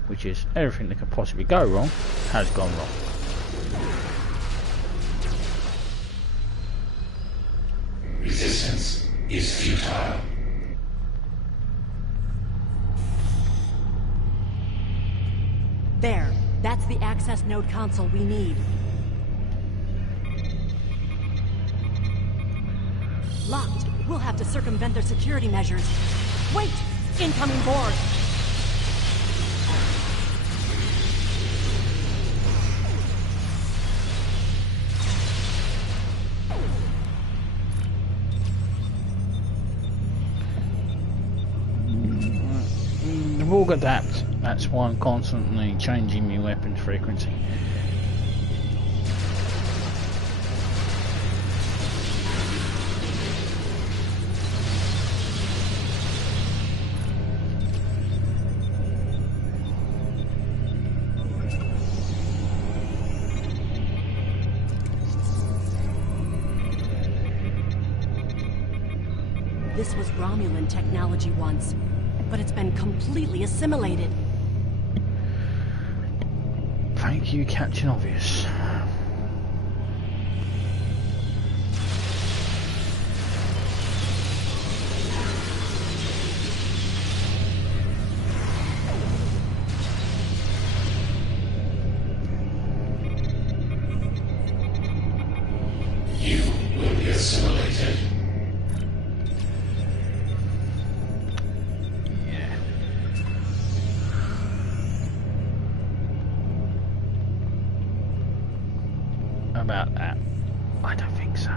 which is everything that could possibly go wrong has gone wrong. Resistance is futile. There. That's the access node console we need. Locked. We'll have to circumvent their security measures. Wait! Incoming board! The Borg adapt. That's why I'm constantly changing my weapon frequency. This was Romulan technology once, but it's been completely assimilated. Thank you, Captain Obvious. You will be assimilated. About that, I don't think so.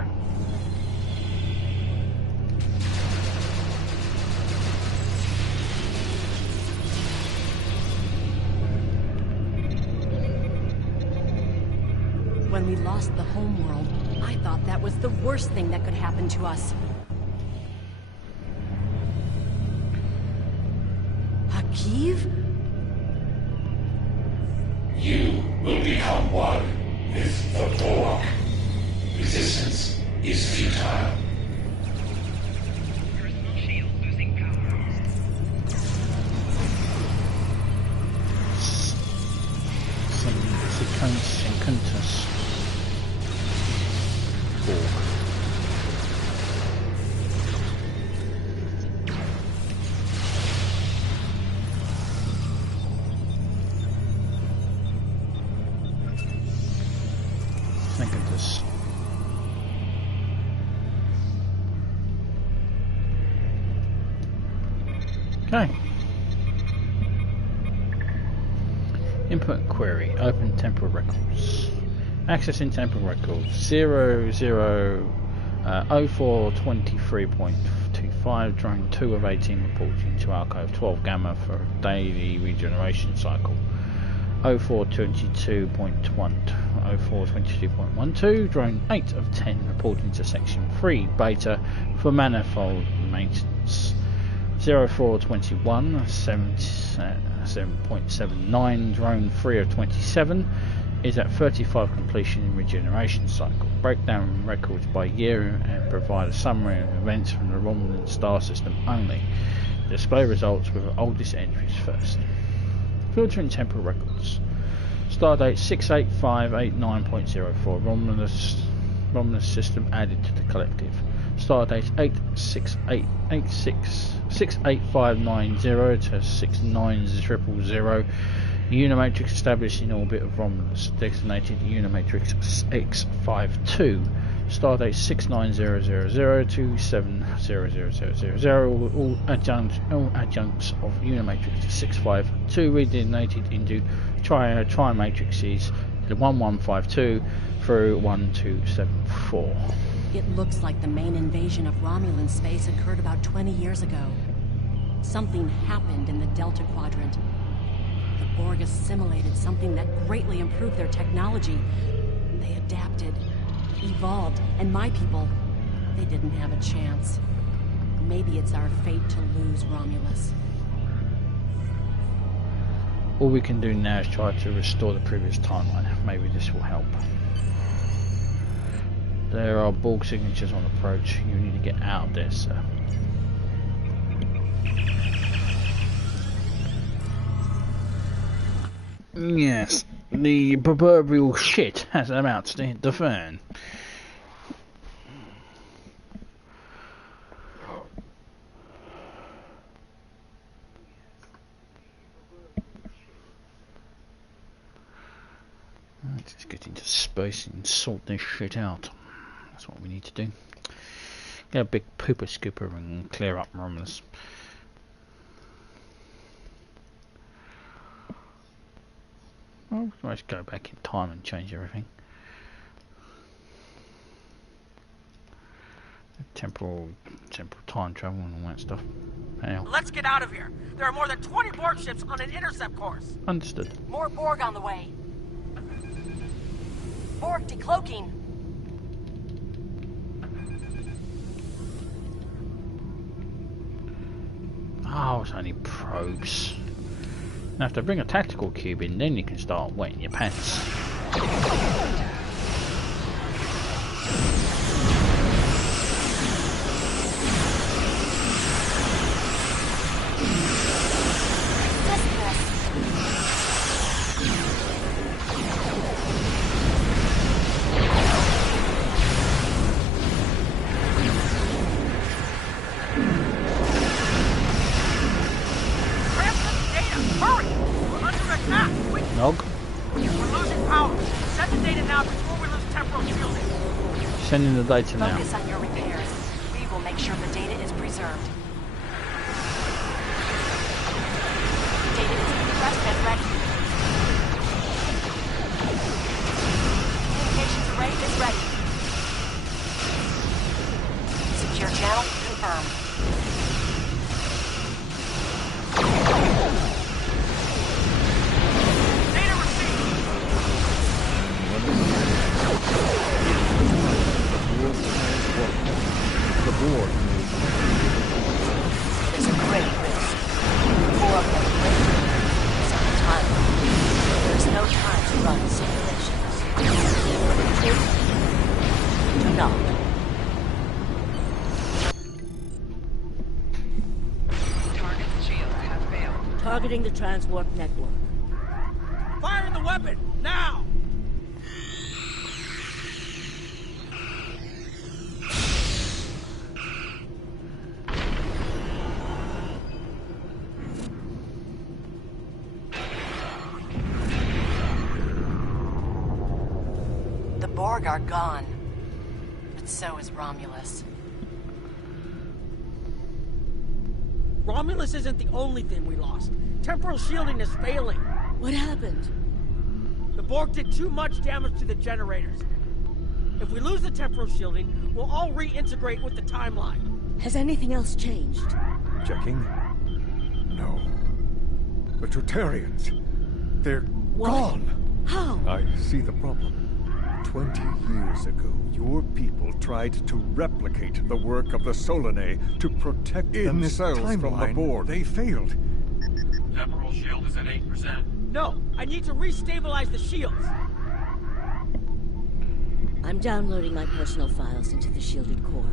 When we lost the homeworld, I thought that was the worst thing that could happen to us. Hakiv? You will become one with the Borg. Resistance is futile. Secundus Borg. Secundus. Okay. Input query. Open temporal records. Accessing temporal records. 0423.25 drone 2 of 18 reporting to Alcove 12 Gamma for a daily regeneration cycle. 0422.12 drone 8 of 10 reporting to section 3 Beta for manifold maintenance. 0421 7.79 drone 3 of 27 is at 35 completion in regeneration cycle. Break down records by year and provide a summary of events from the Romulan star system only. Display results with the oldest entries first. Filtering temporal records. Stardate 68589.04 Romulan system added to the collective. Stardate 68590 to 69000. Unimatrix established in orbit of Romulus, designated Unimatrix X52. Stardate 69000 to 70000. All adjuncts of Unimatrix 652 redesignated into Trimatrixes 1152 through 1274. It looks like the main invasion of Romulan space occurred about 20 years ago. Something happened in the Delta Quadrant. The Borg assimilated something that greatly improved their technology. They adapted, evolved, and my people, they didn't have a chance. Maybe it's our fate to lose Romulus. All we can do now is try to restore the previous timeline. Maybe this will help. There are Borg signatures on approach. You need to get out of there, sir. Yes, the proverbial shit has about to hit the fan. Let's just get into space and sort this shit out. That's what we need to do. Get a big pooper scooper and clear up Romulus. Well, let's go back in time and change everything. Temporal time travel and all that stuff. Hell. Let's get out of here. There are more than 20 Borg ships on an intercept course. Understood. More Borg on the way. Borg decloaking. Oh, it's only probes. Now, if they bring a tactical cube in, then you can start wetting your pants. Sending the data now. Focus on your repairs. We will make sure the data is preserved. Data is compressed and ready. Communications array is ready. Secure channel confirmed. There's a great risk. Four of them break on the timeline. There's no time to run simulations. Do not. Target's shields have failed. Targeting the transwarp network. Fire the weapon, now! Borg are gone, but so is Romulus. Romulus isn't the only thing we lost. Temporal shielding is failing. What happened? The Borg did too much damage to the generators. If we lose the temporal shielding, we'll all reintegrate with the timeline. Has anything else changed? Checking? No. The Tutarians. They're gone. How? I see the problem. 20 years ago, your people tried to replicate the work of the Solanae to protect themselves from the Borg. They failed. Temporal shield is at 8%. No, I need to restabilize the shields. I'm downloading my personal files into the shielded core.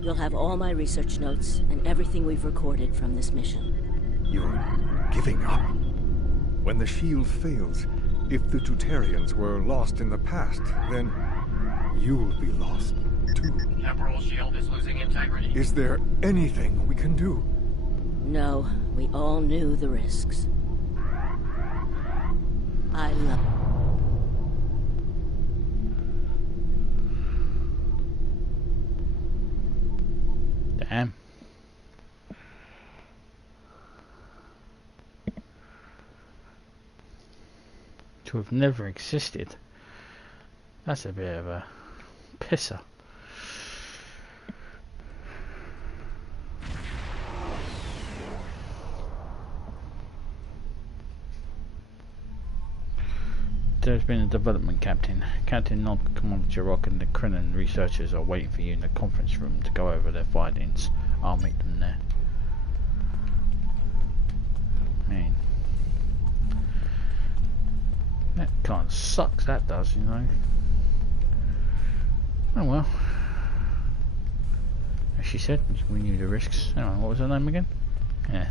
You'll have all my research notes and everything we've recorded from this mission. You're giving up? When the shield fails, if the Tutarians were lost in the past, then you'll be lost too. Temporal shield is losing integrity. Is there anything we can do? No, we all knew the risks. I love... Damn. To have never existed. That's a bit of a pisser. There's been a development, Captain. Captain Nog, Commander Jirok and the Krynan researchers are waiting for you in the conference room to go over their findings. I'll meet them there. Man. That kind of sucks, that does, you know. Oh well. As she said, we knew the risks. Anyway, what was her name again? Yeah.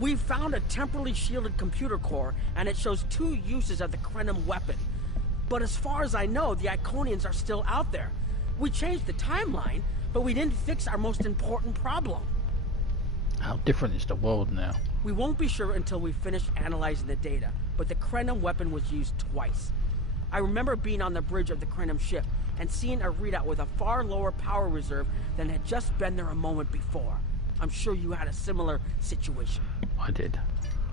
We found a temporally shielded computer core, and it shows 2 uses of the Krenim weapon. But as far as I know, the Iconians are still out there. We changed the timeline, but we didn't fix our most important problem. How different is the world now? We won't be sure until we finish analyzing the data, but the Krenim weapon was used twice. I remember being on the bridge of the Krenim ship and seeing a readout with a far lower power reserve than had just been there a moment before. I'm sure you had a similar situation. I did.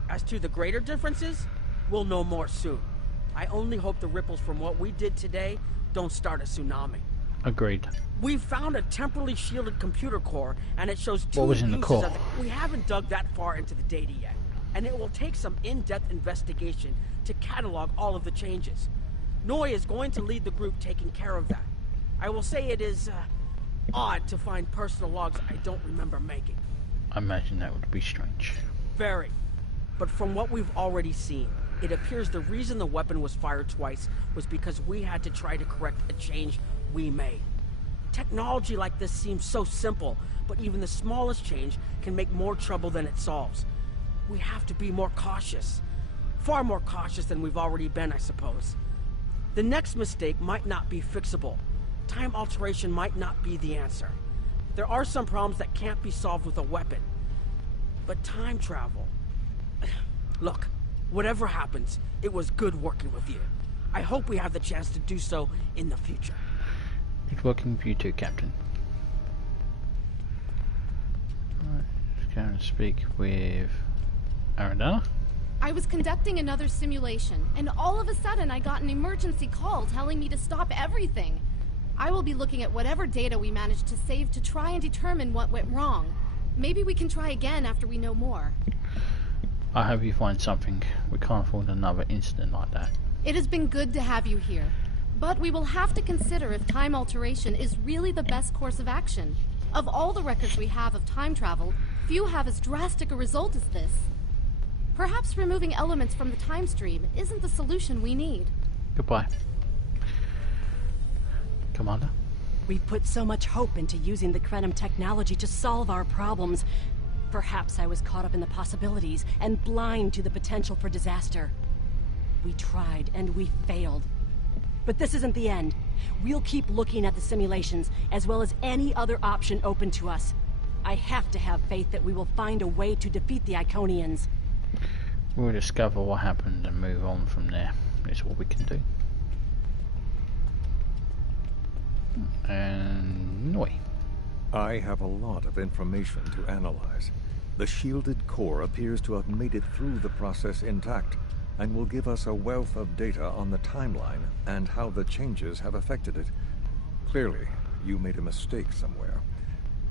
As to the greater differences, we'll know more soon. I only hope the ripples from what we did today don't start a tsunami. Agreed. We found a temporally shielded computer core, and it shows 2 what was in the uses core? of the... We haven't dug that far into the data yet, and it will take some in-depth investigation to catalog all of the changes. Noi is going to lead the group taking care of that. I will say it is odd to find personal logs I don't remember making. I imagine that would be strange. Very. But from what we've already seen, it appears the reason the weapon was fired twice was because we had to try to correct a change we made. Technology like this seems so simple, but even the smallest change can make more trouble than it solves. We have to be more cautious. Far more cautious than we've already been, I suppose. The next mistake might not be fixable. Time alteration might not be the answer. There are some problems that can't be solved with a weapon. But time travel... Look, whatever happens, it was good working with you. I hope we have the chance to do so in the future. Good working with you too, Captain. Right, let's go and speak with Arendana. I was conducting another simulation, and all of a sudden I got an emergency call telling me to stop everything. I will be looking at whatever data we managed to save to try and determine what went wrong. Maybe we can try again after we know more. I hope you find something. We can't afford another incident like that. It has been good to have you here, but we will have to consider if time alteration is really the best course of action. Of all the records we have of time travel, few have as drastic a result as this. Perhaps removing elements from the time stream isn't the solution we need. Goodbye. Commander? We've put so much hope into using the Krenim technology to solve our problems. Perhaps I was caught up in the possibilities and blind to the potential for disaster. We tried and we failed. But this isn't the end. We'll keep looking at the simulations, as well as any other option open to us. I have to have faith that we will find a way to defeat the Iconians. We'll discover what happened and move on from there. It's what we can do. And Noi. I have a lot of information to analyze. The shielded core appears to have made it through the process intact, and will give us a wealth of data on the timeline and how the changes have affected it. Clearly, you made a mistake somewhere.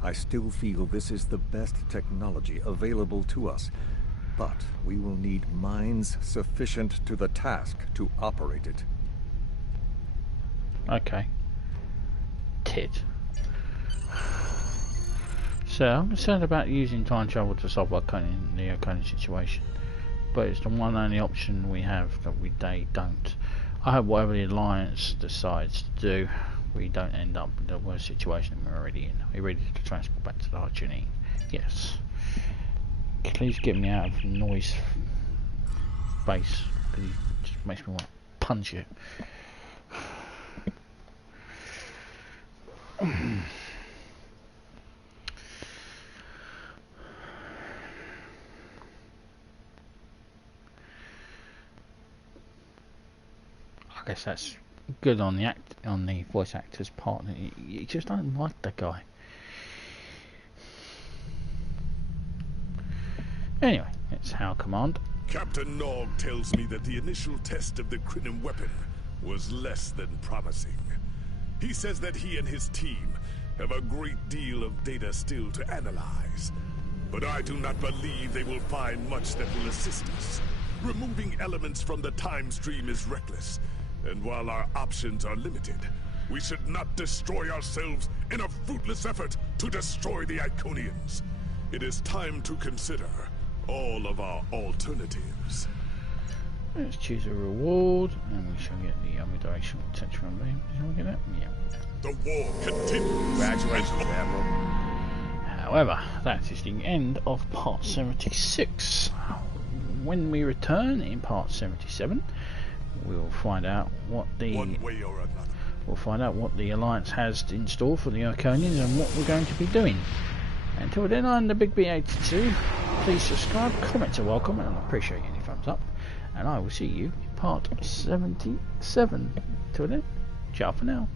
I still feel this is the best technology available to us, but we will need minds sufficient to the task to operate it. Okay. Tit. So, I'm concerned about using time travel to solve the Iconian situation. But it's the one only option we have that they don't. I hope whatever the Alliance decides to do, we don't end up in the worst situation we're already in. Are you ready to transport back to the Archini? Yes. Please get me out of Noi's face, because he just makes me want to punch it. I guess that's good on the voice actor's part. You just don't like that guy. Anyway, it's How Command. Captain Nog tells me that the initial test of the Krenim weapon was less than promising. He says that he and his team have a great deal of data still to analyze. But I do not believe they will find much that will assist us. Removing elements from the time stream is reckless. And while our options are limited, we should not destroy ourselves in a fruitless effort to destroy the Iconians. It is time to consider all of our alternatives. Let's choose a reward, and we shall get the omnidirectional potential beam. Shall we get that? Yeah. The war continues. Congratulations, Admiral. However, that is the end of part 76. When we return in part 77, we'll find out what the Alliance has in store for the Iconians and what we're going to be doing. Until then, I'm the Big B82. Please subscribe, comments are welcome, and I appreciate any thumbs up. And I will see you in part 77. Till then, ciao for now.